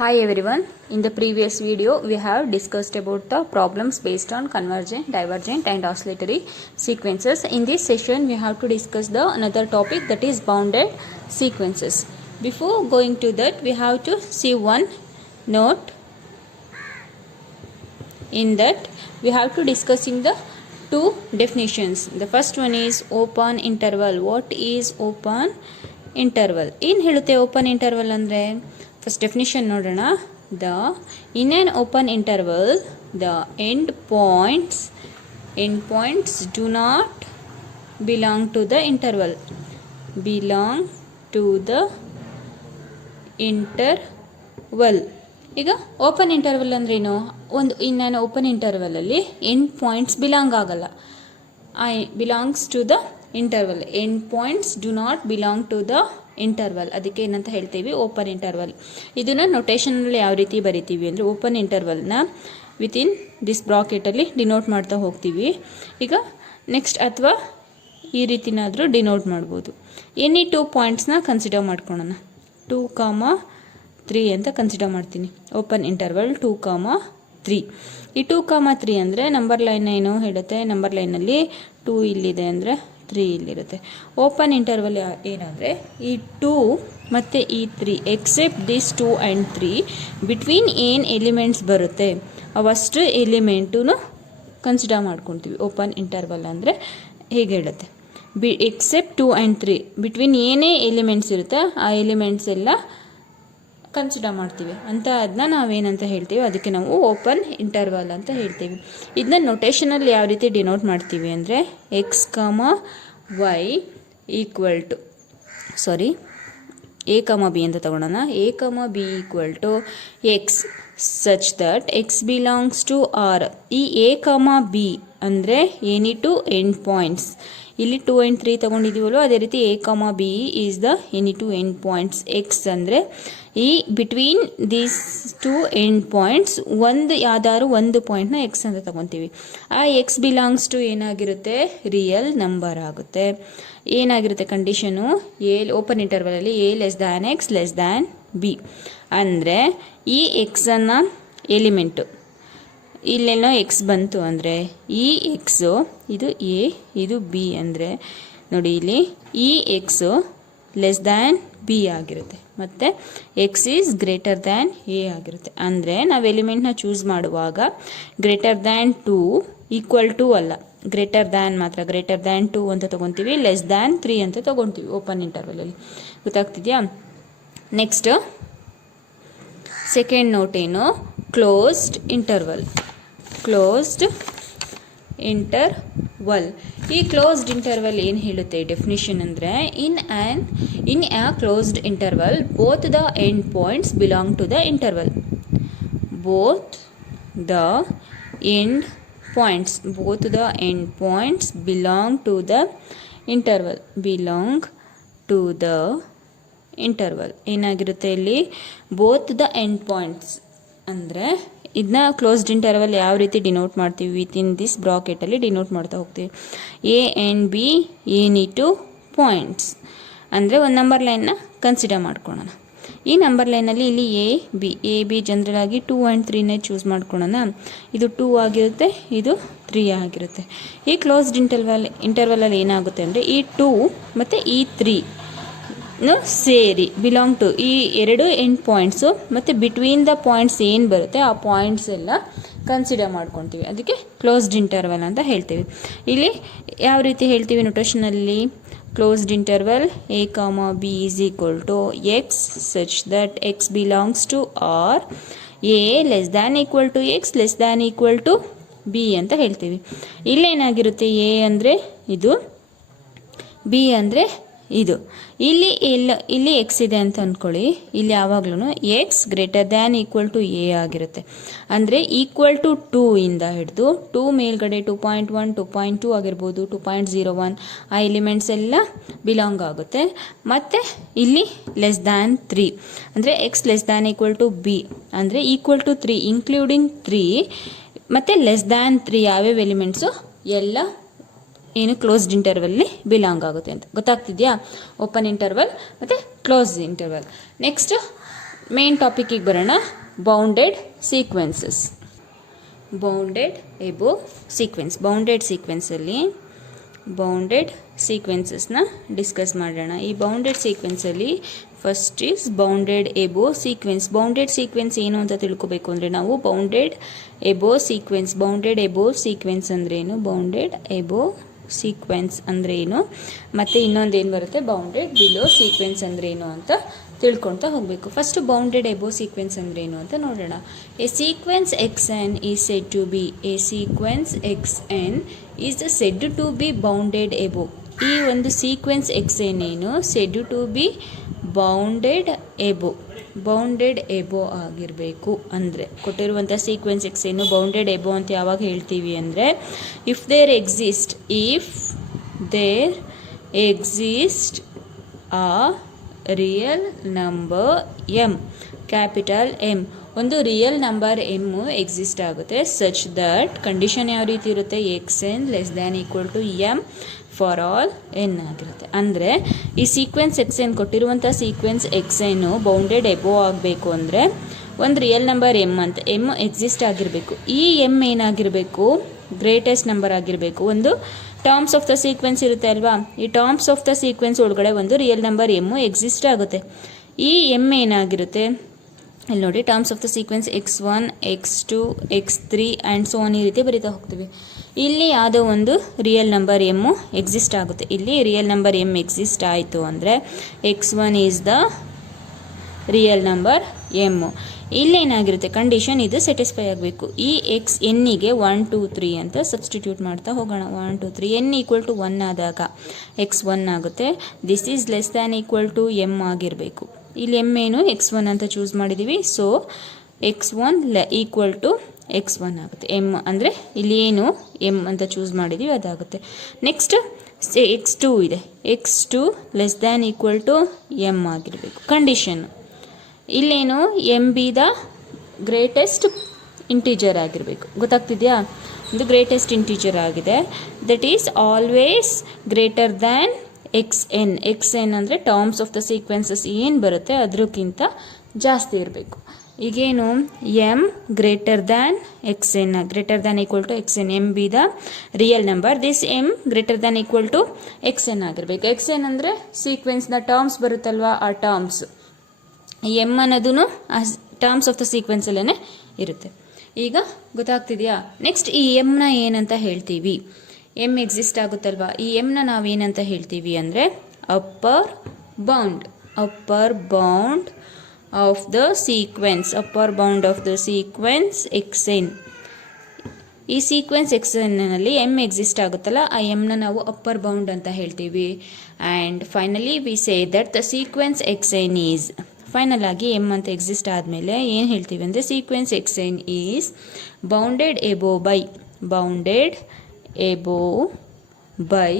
Hi everyone, in the previous video we have discussed about the problems based on convergent, divergent and oscillatory sequences. In this session we have to discuss the another topic, that is bounded sequences. Before going to that, we have to see one note. In that we have to discussing the two definitions. The first one is open interval. What is open interval? In ಹೇಳುತ್ತೆ open interval ಅಂದ್ರೆ first definition ನೋಡೋಣ. In an open interval the endpoints do not belong to the interval. ಈಗ open interval ಅಂದ್ರೇನು? ಒಂದು in open interval ಅಲ್ಲಿ end points belong ಆಗಲ್ಲ. Belongs to the interval. End points do not belong to the interval. ಅದಕ್ಕೆ ಏನಂತ ಹೇಳ್ತೀವಿ? Open interval. ಇದನ್ನು ನೊಟೇಷನಲ್ಲಿ ಯಾವ ರೀತಿ ಬರಿತೀವಿ ಅಂದರೆ, ಓಪನ್ ಇಂಟರ್ವಲ್ನ ವಿತಿನ್ ದಿಸ್ ಬ್ರಾಕೆಟಲ್ಲಿ ಡಿನೋಟ್ ಮಾಡ್ತಾ ಹೋಗ್ತೀವಿ. ಈಗ ನೆಕ್ಸ್ಟ್ ಅಥವಾ ಈ ರೀತಿನಾದರೂ ಡಿನೋಟ್ ಮಾಡ್ಬೋದು. ಎನಿ 2 ಪಾಯಿಂಟ್ಸ್ನ ಕನ್ಸಿಡರ್ ಮಾಡ್ಕೊಳ್ಳೋಣ. 2, 3 ಅಂತ ಕನ್ಸಿಡರ್ ಮಾಡ್ತೀನಿ. Open interval 2, 3. ಈ 2, 3 ಅಂದರೆ ನಂಬರ್ ಲೈನ್ ಏನು ಹೇಳುತ್ತೆ? ನಂಬರ್ ಲೈನಲ್ಲಿ 2 ಇಲ್ಲಿದೆ ಅಂದರೆ 3 ಇಲ್ಲಿರುತ್ತೆ. ಓಪನ್ ಇಂಟರ್ವಲ್ ಏನಂದರೆ ಈ 2 ಮತ್ತು ಈ 3 ಎಕ್ಸೆಪ್ಟ್ ದಿಸ್ 2 ಆ್ಯಂಡ್ 3 ಬಿಟ್ವೀನ್ ಏನು ಎಲಿಮೆಂಟ್ಸ್ ಬರುತ್ತೆ ಅವಷ್ಟು ಎಲಿಮೆಂಟು ಕನ್ಸಿಡರ್ ಮಾಡ್ಕೊತೀವಿ. ಓಪನ್ ಇಂಟರ್ವಲ್ ಅಂದರೆ ಹೇಗೆ ಹೇಳುತ್ತೆ? ಎಕ್ಸೆಪ್ಟ್ 2 ಆ್ಯಂಡ್ 3 ಬಿಟ್ವೀನ್ ಏನೇ ಎಲಿಮೆಂಟ್ಸ್ ಇರುತ್ತೆ ಆ ಎಲಿಮೆಂಟ್ಸ್ ಎಲ್ಲ ಕನ್ಸಿಡರ್ ಮಾಡ್ತೀವಿ ಅಂತ ಅದನ್ನ ನಾವೇನಂತ ಹೇಳ್ತೀವಿ, ಅದಕ್ಕೆ ನಾವು ಓಪನ್ ಇಂಟರ್ವಲ್ ಅಂತ ಹೇಳ್ತೀವಿ. ಇದನ್ನ ನೊಟೇಷನಲ್ಲಿ ಯಾವ ರೀತಿ ಡಿನೋಟ್ ಮಾಡ್ತೀವಿ ಅಂದರೆ, x y equal to a b ಅಂತ ತಗೊಳ್ಳೋಣ. A b equal to x such that x belongs to R. ಈ ಎ ಬಿ ಅಂದರೆ ಎನಿ ಟು ಎಂಡ್ ಪಾಯಿಂಟ್ಸ್. ಇಲ್ಲಿ 2 and 3 ತಗೊಂಡಿದ್ದೀವಲ್ವ, ಅದೇ ರೀತಿ a b is the any two end points. X ಅಂದರೆ ಈ ಬಿಟ್ವೀನ್ ದೀಸ್ 2 ಎಂಡ್ ಪಾಯಿಂಟ್ಸ್ ಯಾವ್ದಾದ್ರು ಒಂದು ಪಾಯಿಂಟ್ನ ಎಕ್ಸ್ ಅಂತ ತಗೊತೀವಿ. ಆ ಎಕ್ಸ್ ಬಿಲಾಂಗ್ಸ್ ಟು ಏನಾಗಿರುತ್ತೆ? ರಿಯಲ್ ನಂಬರ್ ಆಗುತ್ತೆ. ಏನಾಗಿರುತ್ತೆ ಕಂಡೀಷನು? ಓಪನ್ ಇಂಟರ್ವಲಲ್ಲಿ a less than x less than b. ಅಂದರೆ ಈ ಎಕ್ಸನ್ನು ಎಲಿಮೆಂಟು ಇಲ್ಲೆಲ್ಲೋ ಎಕ್ಸ್ ಬಂತು ಅಂದರೆ ಈ ಎಕ್ಸು ಇದು ಎ ಇದು ಬಿ ಅಂದರೆ ನೋಡಿ, ಇಲ್ಲಿ ಈ ಎಕ್ಸು ಲೆಸ್ ದ್ಯಾನ್ ಬಿ ಆಗಿರುತ್ತೆ ಮತ್ತು X is greater than A ಆಗಿರುತ್ತೆ. ಅಂದರೆ ನಾವು ಎಲಿಮೆಂಟ್ನ ಚೂಸ್ ಮಾಡುವಾಗ ಗ್ರೇಟರ್ ದ್ಯಾನ್ 2 ಈಕ್ವಲ್ ಟು ಅಲ್ಲ, ಗ್ರೇಟರ್ ದ್ಯಾನ್ ಮಾತ್ರ. ಗ್ರೇಟರ್ ದ್ಯಾನ್ 2 ಅಂತ ತೊಗೊತೀವಿ, ಲೆಸ್ ದ್ಯಾನ್ 3 ಅಂತ ತೊಗೊತೀವಿ ಓಪನ್ ಇಂಟರ್ವಲಲ್ಲಿ. ಗೊತ್ತಾಗ್ತಿದೆಯಾ? ನೆಕ್ಸ್ಟ್ ಸೆಕೆಂಡ್ ನೋಟ್ ಏನು? Closed interval. ಈ ಕ್ಲೋಸ್ಡ್ ಇಂಟರ್ವಲ್ ಏನು ಹೇಳುತ್ತೆ ಡೆಫಿನಿಷನ್ ಅಂದರೆ, ಇನ್ a closed interval both the end points belong to the interval. both the end points belong to the interval. ಏನಾಗಿರುತ್ತೆ ಇಲ್ಲಿ? Both the end points ಅಂದರೆ ಇದನ್ನ closed interval ಯಾವ ರೀತಿ ಡಿನೋಟ್ ಮಾಡ್ತೀವಿ? ವಿತಿನ್ ದಿಸ್ ಬ್ರಾಕೆಟಲ್ಲಿ ಡಿನೋಟ್ ಮಾಡ್ತಾ ಹೋಗ್ತೀವಿ. A and be any two points ಅಂದರೆ ಒಂದು ನಂಬರ್ ಲೈನ್ನ ಕನ್ಸಿಡರ್ ಮಾಡ್ಕೊಳ್ಳೋಣ. ಈ ನಂಬರ್ ಲೈನಲ್ಲಿ ಇಲ್ಲಿ ಎ ಬಿ ಜನರಲ್ ಆಗಿ 2 and 3ನೇ ಚೂಸ್ ಮಾಡ್ಕೊಳ್ಳೋಣ. ಇದು 2 ಆಗಿರುತ್ತೆ, ಇದು 3 ಆಗಿರುತ್ತೆ. ಈ ಕ್ಲೋಸ್ಡ್ ಇಂಟರ್ವಲಲ್ಲಿ ಏನಾಗುತ್ತೆ ಅಂದರೆ, ಈ 2 ಮತ್ತು ಈ 3 ಸೇರಿ ಬಿಲಾಂಗ್ ಟು ಈ ಎರಡು ಎಂಡ್ ಪಾಯಿಂಟ್ಸು ಮತ್ತು ಬಿಟ್ವೀನ್ ದ ಪಾಯಿಂಟ್ಸ್ ಏನು ಬರುತ್ತೆ ಆ ಪಾಯಿಂಟ್ಸ್ ಎಲ್ಲ ಕನ್ಸಿಡರ್ ಮಾಡ್ಕೊತೀವಿ. ಅದಕ್ಕೆ ಕ್ಲೋಸ್ಡ್ ಇಂಟರ್ವಲ್ ಅಂತ ಹೇಳ್ತೀವಿ. ಇಲ್ಲಿ ಯಾವ ರೀತಿ ಹೇಳ್ತೀವಿ ನೊಟೇಷನಲ್ಲಿ? Closed interval a b is equal to x such that x belongs to R. A less than equal to x less than equal to b ಅಂತ ಹೇಳ್ತೀವಿ. ಇಲ್ಲೇನಾಗಿರುತ್ತೆ? ಎ ಅಂದರೆ ಇದು, ಬಿ ಅಂದರೆ ಇದು. ಇಲ್ಲಿ ಎಕ್ಸ್ ಇದೆ ಅಂತ ಅಂದ್ಕೊಳ್ಳಿ. ಇಲ್ಲಿ ಯಾವಾಗ್ಲೂ x greater than equal to a ಆಗಿರುತ್ತೆ. ಅಂದರೆ ಈಕ್ವಲ್ ಟು 2 ಇಂದ ಹಿಡಿದು 2 ಮೇಲ್ಗಡೆ 2.1 2.2 ಆಗಿರ್ಬೋದು, 2.01 ಆ ಎಲಿಮೆಂಟ್ಸ್ ಎಲ್ಲ ಬಿಲಾಂಗ್ ಆಗುತ್ತೆ. ಮತ್ತು ಇಲ್ಲಿ ಲೆಸ್ ದ್ಯಾನ್ 3 ಅಂದರೆ x less than equal to b ಅಂದರೆ ಈಕ್ವಲ್ ಟು 3 ಇನ್ಕ್ಲೂಡಿಂಗ್ 3 ಮತ್ತು ಲೆಸ್ ದ್ಯಾನ್ 3 ಯಾವ್ಯಾವ ಎಲಿಮೆಂಟ್ಸು ಎಲ್ಲ ಏನು ಕ್ಲೋಸ್ಡ್ ಇಂಟರ್ವಲ್ಲಿ ಬಿಲಾಂಗ್ ಆಗುತ್ತೆ ಅಂತ. ಗೊತ್ತಾಗ್ತಿದೆಯಾ? ಓಪನ್ ಇಂಟರ್ವಲ್ ಮತ್ತು ಕ್ಲೋಸ್ ಇಂಟರ್ವಲ್. ನೆಕ್ಸ್ಟ್ ಮೇನ್ ಟಾಪಿಕ್ಕಿಗೆ ಬರೋಣ. Bounded sequences. Bounded above sequence. Bounded ಸೀಕ್ವೆನ್ಸಲ್ಲಿ ಬೌಂಡೆಡ್ ಸೀಕ್ವೆನ್ಸಸ್ನ ಡಿಸ್ಕಸ್ ಮಾಡೋಣ. ಈ ಬೌಂಡೆಡ್ ಸೀಕ್ವೆನ್ಸಲ್ಲಿ first is bounded above sequence. Bounded sequence ಏನು ಅಂತ ತಿಳ್ಕೊಬೇಕು ಅಂದರೆ ನಾವು bounded above sequence. Bounded above sequence ಅಂದ್ರೇನು, ಬೌಂಡೆಡ್ ಎಬೋ ಸೀಕ್ವೆನ್ಸ್ ಅಂದರೆ ಏನು, ಮತ್ತು ಇನ್ನೊಂದೇನು ಬರುತ್ತೆ ಬೌಂಡೆಡ್ ಬಿಲೋ ಸೀಕ್ವೆನ್ಸ್ ಅಂದ್ರೇನು ಅಂತ ತಿಳ್ಕೊಳ್ತಾ ಹೋಗಬೇಕು. ಫಸ್ಟ್ ಬೌಂಡೆಡ್ ಎಬೋ ಸೀಕ್ವೆನ್ಸ್ ಅಂದ್ರೇನು ಅಂತ ನೋಡೋಣ. A sequence x n is said to be. A sequence x n is said to be bounded above. ಈ ಒಂದು ಸೀಕ್ವೆನ್ಸ್ ಎಕ್ಸ್ ಎನ್ ಏನು said to be bounded above. Bounded above ಆಗಿರಬೇಕು ಅಂದರೆ ಕೊಟ್ಟಿರುವಂಥ sequence x ಏನು ಬೌಂಡೆಡ್ ಎಬೋ ಅಂತ ಯಾವಾಗ ಹೇಳ್ತೀವಿ ಅಂದರೆ if there exist a real number M, capital M, ಒಂದು ರಿಯಲ್ ನಂಬರ್ ಎಮ್ಮು ಎಕ್ಸಿಸ್ಟ್ ಆಗುತ್ತೆ ಸಚ್ ದಟ್ ಕಂಡೀಷನ್ ಯಾವ ರೀತಿ ಇರುತ್ತೆ x n less than equal to M for all n ಆಗಿರುತ್ತೆ. ಅಂದರೆ ಈ ಸೀಕ್ವೆನ್ಸ್ ಎಕ್ಸ್ ಎನ್ ಕೊಟ್ಟಿರುವಂಥ ಸೀಕ್ವೆನ್ಸ್ ಎಕ್ಸ್ ಎನ್ನು ಬೌಂಡೆಡ್ ಎಬೋ ಆಗಬೇಕು ಅಂದರೆ ಒಂದು ರಿಯಲ್ ನಂಬರ್ ಎಮ್ ಅಂತ ಎಮ್ ಎಕ್ಸಿಸ್ಟ್ ಆಗಿರಬೇಕು. ಈ ಎಮ್ ಏನಾಗಿರಬೇಕು ಗ್ರೇಟೆಸ್ಟ್ ನಂಬರ್ ಆಗಿರಬೇಕು. ಒಂದು ಟರ್ಮ್ಸ್ ಆಫ್ ದ ಸೀಕ್ವೆನ್ಸ್ ಇರುತ್ತೆ ಅಲ್ವಾ, ಈ ಟರ್ಮ್ಸ್ ಆಫ್ ದ ಸೀಕ್ವೆನ್ಸ್ ಒಳಗಡೆ ಒಂದು ರಿಯಲ್ ನಂಬರ್ ಎಮ್ಮು ಎಕ್ಸಿಸ್ಟ್ ಆಗುತ್ತೆ. ಈ ಎಮ್ ಏನಾಗಿರುತ್ತೆ ಇಲ್ಲಿ ನೋಡಿ, terms of the sequence x1 x2 x3 and so on ಈ ರೀತಿ ಬರೀತಾ ಹೋಗ್ತೀವಿ. ಇಲ್ಲಿ ಯಾವುದೋ ಒಂದು ರಿಯಲ್ ನಂಬರ್ ಎಮ್ಮು ಎಕ್ಸಿಸ್ಟ್ ಆಗುತ್ತೆ. ಇಲ್ಲಿ ರಿಯಲ್ ನಂಬರ್ ಎಮ್ ಎಕ್ಸಿಸ್ಟ್ ಆಯಿತು ಅಂದರೆ x1 is the real number m. ಇಲ್ಲೇನಾಗಿರುತ್ತೆ ಕಂಡೀಷನ್ ಇದು ಸ್ಯಾಟಿಸ್ಫೈ ಆಗಬೇಕು. ಈ ಎಕ್ಸ್ ಎನ್ನಿಗೆ 1 2 3 ಅಂತ ಸಬ್ಸ್ಟಿಟ್ಯೂಟ್ ಮಾಡ್ತಾ ಹೋಗೋಣ. 1 2 3 ಎನ್ ಈಕ್ವಲ್ ಟು 1 ಆದಾಗ x1 ಆಗುತ್ತೆ. This is less than equal to M ಆಗಿರಬೇಕು. ಇಲ್ಲಿ ಎಮ್ ಏನು x1 ಅಂತ ಚೂಸ್ ಮಾಡಿದ್ದೀವಿ. So x1 equal to x1 ಆಗುತ್ತೆ. ಎಮ್ ಅಂದರೆ ಇಲ್ಲಿ ಏನು ಎಮ್ ಅಂತ ಚೂಸ್ ಮಾಡಿದ್ದೀವಿ ಅದಾಗುತ್ತೆ. ನೆಕ್ಸ್ಟ್ x2 ಇದೆ. x2 less than equal to M ಆಗಿರಬೇಕು ಕಂಡೀಷನ್. ಇಲ್ಲೇನು m be the greatest integer ಆಗಿರಬೇಕು. ಗೊತ್ತಾಗ್ತಿದೆಯಾ? ಒಂದು ಗ್ರೇಟೆಸ್ಟ್ ಇಂಟೀಜರ್ ಆಗಿದೆ. That is always greater than x n. X n ಅಂದರೆ ಟರ್ಮ್ಸ್ ಆಫ್ ದ ಸೀಕ್ವೆನ್ಸಸ್ ಏನು ಬರುತ್ತೆ ಅದಕ್ಕಿಂತ ಜಾಸ್ತಿ ಇರಬೇಕು. ಈಗೇನು m greater than x n, greater than equal to x n. M be the real number. This m greater than equal to x n ಆಗಿರಬೇಕು. X n ಅಂದರೆ ಸೀಕ್ವೆನ್ಸ್ನ terms ಬರುತ್ತಲ್ವ ಆ terms. M ಅನ್ನೋದು ಟರ್ಮ್ಸ್ ಆಫ್ ದ ಸೀಕ್ವೆನ್ಸಲ್ಲೇ ಇರುತ್ತೆ. ಈಗ ಗೊತ್ತಾಗ್ತಿದೆಯಾ? Next ಈ ಎಮ್ನ ಏನಂತ ಹೇಳ್ತೀವಿ? ಎಮ್ ಎಕ್ಸಿಸ್ಟ್ ಆಗುತ್ತಲ್ವ, ಈ ಎಮ್ನ ನಾವೇನಂತ ಹೇಳ್ತೀವಿ ಅಂದರೆ upper bound. Upper bound of the sequence. Upper bound of the sequence x N. ಈ ಸೀಕ್ವೆನ್ಸ್ ಎಕ್ಸ್ ಎನ್ನಲ್ಲಿ ಎಮ್ ಎಕ್ಸಿಸ್ಟ್ ಆಗುತ್ತಲ್ಲ ಆ ಎಮ್ನ ನಾವು ಅಪ್ಪರ್ ಬೌಂಡ್ ಅಂತ ಹೇಳ್ತೀವಿ. And finally we say that the sequence x n is, final ಆಗಿ M ಅಂತ exist ಆದಮೇಲೆ ಏನು ಹೇಳ್ತೀವಿ ಅಂದರೆ sequence x n is bounded above by, bounded above by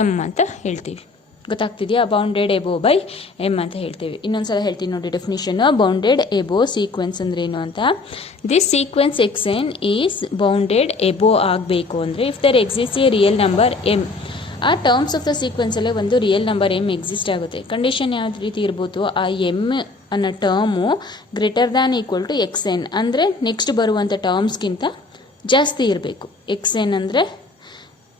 m ಅಂತ ಹೇಳ್ತೀವಿ. ಗೊತ್ತಾಗ್ತಿದೆಯಾ? ಬೌಂಡೆಡ್ ಎಬೋ ಬೈ ಎಮ್ ಅಂತ ಹೇಳ್ತೀವಿ. ಇನ್ನೊಂದ್ಸಲ ಹೇಳ್ತೀನಿ ನೋಡಿ ಡೆಫಿನಿಷನ್. ಬೌಂಡೆಡ್ ಎಬೋ ಸೀಕ್ವೆನ್ಸ್ ಅಂದ್ರೇನು ಅಂತ. This sequence x n is bounded above ಆಗಬೇಕು ಅಂದರೆ if there exist a real number M. ಆ ಟರ್ಮ್ಸ್ ಆಫ್ ದ ಸೀಕ್ವೆನ್ಸಲ್ಲೇ ಒಂದು ರಿಯಲ್ ನಂಬರ್ ಎಮ್ ಎಕ್ಸಿಸ್ಟ್ ಆಗುತ್ತೆ. ಕಂಡೀಷನ್ ಯಾವ ರೀತಿ ಇರ್ಬೋದು? ಆ ಎಮ್ ಅನ್ನೋ term greater than equal to x n ಅಂದರೆ ನೆಕ್ಸ್ಟ್ ಬರುವಂಥ ಟರ್ಮ್ಸ್ಗಿಂತ ಜಾಸ್ತಿ ಇರಬೇಕು. ಎಕ್ಸ್ ಎನ್ ಅಂದರೆ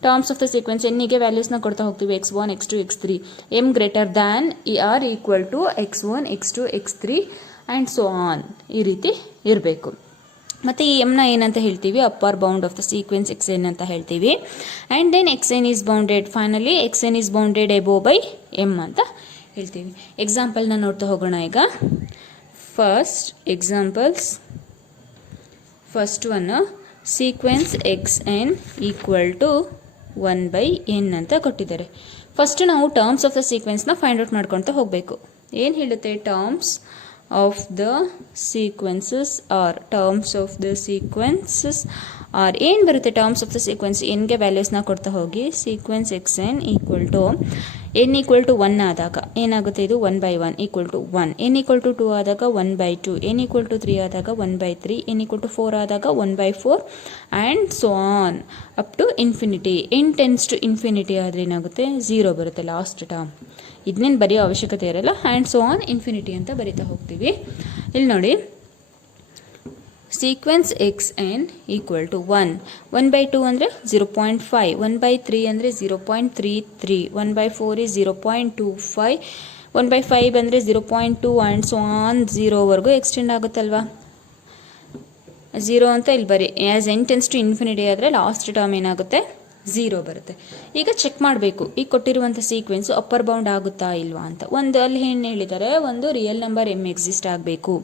ಟರ್ಮ್ಸ್ ಆಫ್ ದ ಸೀಕ್ವೆನ್ಸ್ ಎನ್ನಿಗೆ ವ್ಯಾಲ್ಯೂಸ್ನ ಕೊಡ್ತಾ ಹೋಗ್ತೀವಿ. x1 x2 x3. M greater than or equal to x1 x2 x3 and so on ಈ ರೀತಿ ಇರಬೇಕು. ಮತ್ತು ಈ ಎಮ್ನ ಏನಂತ ಹೇಳ್ತೀವಿ? Upper bound of the sequence x n ಅಂತ ಹೇಳ್ತೀವಿ. And then x n is bounded, finally x n is bounded above by m ಅಂತ ಹೇಳ್ತೀವಿ. ಎಕ್ಸಾಂಪಲ್ನ ನೋಡ್ತಾ ಹೋಗೋಣ ಈಗ. First examples. First one sequence x n equal to 1/n ಅಂತ ಕೊಟ್ಟಿದ್ದಾರೆ. ಫಸ್ಟ್ ನಾವು ಟರ್ಮ್ಸ್ ಆಫ್ ದ ಸೀಕ್ವೆನ್ಸ್ನ ಫೈಂಡ್ ಔಟ್ ಮಾಡ್ಕೊಳ್ತಾ ಹೋಗಬೇಕು. ಏನು ಹೇಳುತ್ತೆ? Terms of the sequences are, terms of the sequences are ಏನು ಬರುತ್ತೆ ಟರ್ಮ್ಸ್ ಆಫ್ ದ ಸೀಕ್ವೆನ್ಸ್ ಎನ್ಗೆ ವ್ಯಾಲ್ಯೂಸ್ನ ಕೊಡ್ತಾ ಹೋಗಿ sequence x n equal to n equal to 1 ಆದಾಗ ಏನಾಗುತ್ತೆ ಇದು 1/1 equal to 1, n equal to 2 ಆದಾಗ 1/2, ಎನ್ ಈಕ್ವಲ್ ಟು 3 ಆದಾಗ 1/3, ಎನ್ ಈಕ್ವಲ್ ಟು 4 ಆದಾಗ 1/4 and so on up to infinity. N tends to infinity ಆದರೆ ಏನಾಗುತ್ತೆ 0 ಬರುತ್ತೆ ಲಾಸ್ಟ್ ಟರ್ಮ್. ಇದನ್ನೇನು ಬರೆಯೋ ಅವಶ್ಯಕತೆ ಇರಲ್ಲ, ಆ್ಯಂಡ್ ಸೊ ಆನ್ ಇನ್ಫಿನಿಟಿ ಅಂತ ಬರಿತಾ ಹೋಗ್ತೀವಿ. ಇಲ್ಲಿ ನೋಡಿ sequence x n equal to 1, 1/2 ಅಂದರೆ 0.5, 1/3 ಅಂದರೆ 0.33, 1/4 ಈಸ್ 0.25, 1/5 ಅಂದರೆ 0.2 ಆ್ಯಂಡ್ ಸೊ ಆನ್ 0ವರೆಗೂ ಎಕ್ಸ್ಟೆಂಡ್ ಆಗುತ್ತಲ್ವಾ. 0 ಅಂತ ಇಲ್ಲಿ ಬರೀ as n tends to infinity ಆದರೆ ಲಾಸ್ಟ್ ಟರ್ಮ್ ಏನಾಗುತ್ತೆ 0 ಬರುತ್ತೆ. ಈಗ ಚೆಕ್ ಮಾಡಬೇಕು ಈ ಕೊಟ್ಟಿರುವಂಥ ಸೀಕ್ವೆನ್ಸು ಅಪ್ಪರ್ ಬೌಂಡ್ ಆಗುತ್ತಾ ಇಲ್ವಾ ಅಂತ. ಒಂದು ಅಲ್ಲಿ ಏನು ಹೇಳಿದ್ದಾರೆ, ಒಂದು ರಿಯಲ್ ನಂಬರ್ ಎಮ್ ಎಕ್ಸಿಸ್ಟ್ ಆಗಬೇಕು.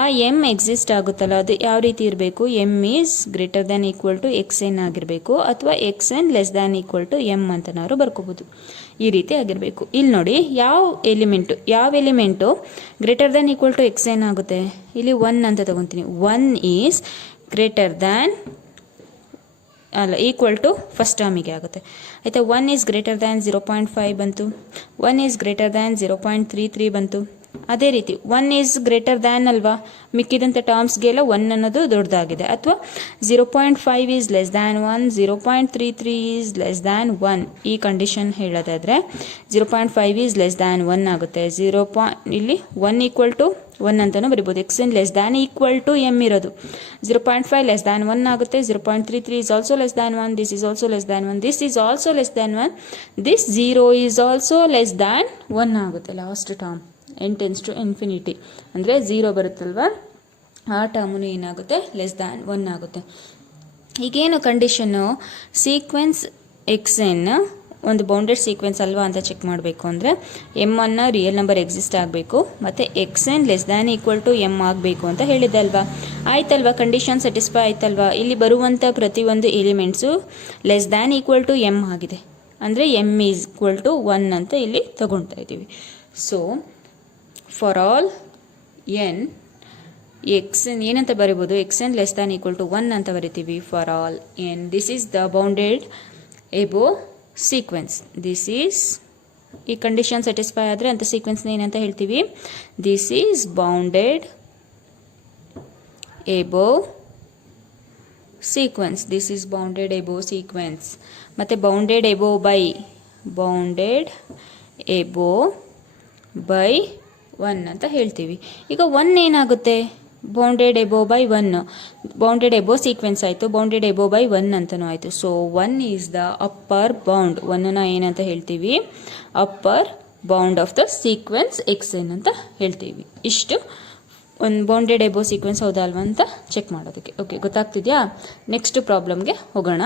ಆ ಎಮ್ ಎಕ್ಸಿಸ್ಟ್ ಆಗುತ್ತಲ್ಲ ಅದು ಯಾವ ರೀತಿ ಇರಬೇಕು, m is greater than equal to x n ಆಗಿರಬೇಕು, ಅಥವಾ x n less than equal to m ಅಂತನಾದ್ರು ಬರ್ಕೋಬೋದು. ಈ ರೀತಿ ಆಗಿರಬೇಕು. ಇಲ್ಲಿ ನೋಡಿ ಯಾವ element greater than equal to x n ಆಗುತ್ತೆ, ಇಲ್ಲಿ 1 ಅಂತ ತಗೊತೀನಿ. 1 is greater than equal to first ಟರ್ಮಿಗೆ ಆಗುತ್ತೆ ಆಯಿತಾ. 1 ಈಸ್ ಗ್ರೇಟರ್ ದ್ಯಾನ್ 0.5 ಬಂತು, 1 ಈಸ್ ಗ್ರೇಟರ್ ದ್ಯಾನ್ 0.33 ಬಂತು. ಅದೇ ರೀತಿ 1 ಈಸ್ ಗ್ರೇಟರ್ ದ್ಯಾನ್ ಅಲ್ವಾ, ಮಿಕ್ಕಿದಂಥ ಟರ್ಮ್ಸ್ಗೆಲ್ಲ 1 ಅನ್ನೋದು ದೊಡ್ಡದಾಗಿದೆ. ಅಥವಾ 0.5 is less than 1, 0.33 is less than 1. ಈ ಕಂಡೀಷನ್ ಹೇಳೋದಾದರೆ 0.5 ಈಸ್ ಲೆಸ್ ದ್ಯಾನ್ 1 ಆಗುತ್ತೆ. ಇಲ್ಲಿ 1 ಈಕ್ವಲ್ ಟು 1 ಅಂತಲೂ ಬರಿಬೋದು. X n less than equal to M ಇರೋದು 0.5 ಲೆಸ್ ದ್ಯಾನ್ 1 ಆಗುತ್ತೆ. 0.33 is also less than 1, this is also less than 1, this is also less than 1, this 0 is also less than 1 ಆಗುತ್ತೆ last term. N tends to infinity ಅಂದರೆ 0 ಬರುತ್ತಲ್ವ, ಆ term ಏನಾಗುತ್ತೆ less than 1 ಆಗುತ್ತೆ. ಈಗೇನು condition, sequence x N ಒಂದು bounded sequence ಅಲ್ವಾ ಅಂತ check ಮಾಡಬೇಕು ಅಂದರೆ ಎಮ್ ಅನ್ನು ರಿಯಲ್ ನಂಬರ್ ಎಕ್ಸಿಸ್ಟ್ ಆಗಬೇಕು ಮತ್ತು x n less than equal to M ಆಗಬೇಕು ಅಂತ ಹೇಳಿದ್ದೆ ಅಲ್ವಾ. ಆಯ್ತಲ್ವಾ, ಕಂಡೀಷನ್ ಸ್ಯಾಟಿಸ್ಫೈ ಆಯ್ತಲ್ವಾ. ಇಲ್ಲಿ ಬರುವಂಥ ಪ್ರತಿಯೊಂದು elements less than equal to M ಆಗಿದೆ, ಅಂದರೆ ಎಮ್ ಈಸ್ ಈಕ್ವಲ್ ಟು 1 ಅಂತ ಇಲ್ಲಿ ತಗೊಳ್ತಾ ಇದ್ದೀವಿ. So for all n x n ಏನಂತ ಬರಿಬೋದು, x n less than equal to 1 ಅಂತ ಬರಿತೀವಿ. For all n this is the bounded above sequence. This is ಈ ಕಂಡೀಷನ್ ಸ್ಯಾಟಿಸ್ಫೈ ಆದರೆ ಅಂತ ಸೀಕ್ವೆನ್ಸ್ನ ಏನಂತ ಹೇಳ್ತೀವಿ, this is bounded above sequence. This is bounded above sequence. ಮತ್ತು ಬೌಂಡೆಡ್ ಎಬೋ ಬೈ 1 ಅಂತ ಹೇಳ್ತೀವಿ. ಈಗ 1 ಏನಾಗುತ್ತೆ, bounded above by 1, bounded above sequence ಆಯಿತು, ಬೌಂಡೆಡ್ ಎಬೋ ಬೈ 1 ಅಂತಲೂ ಆಯಿತು. So 1 is the upper bound. 1ನ ಏನಂತ ಹೇಳ್ತೀವಿ, upper bound of the sequence x n ಅಂತ ಹೇಳ್ತೀವಿ. ಇಷ್ಟು ಒಂದು ಬೌಂಡೆಡ್ ಎಬೋ ಸೀಕ್ವೆನ್ಸ್ ಹೌದಾ ಅಲ್ವಾ ಅಂತ ಚೆಕ್ ಮಾಡೋದಕ್ಕೆ. ಓಕೆ, ಗೊತ್ತಾಗ್ತಿದೆಯಾ? ನೆಕ್ಸ್ಟ್ ಪ್ರಾಬ್ಲಮ್ಗೆ ಹೋಗೋಣ.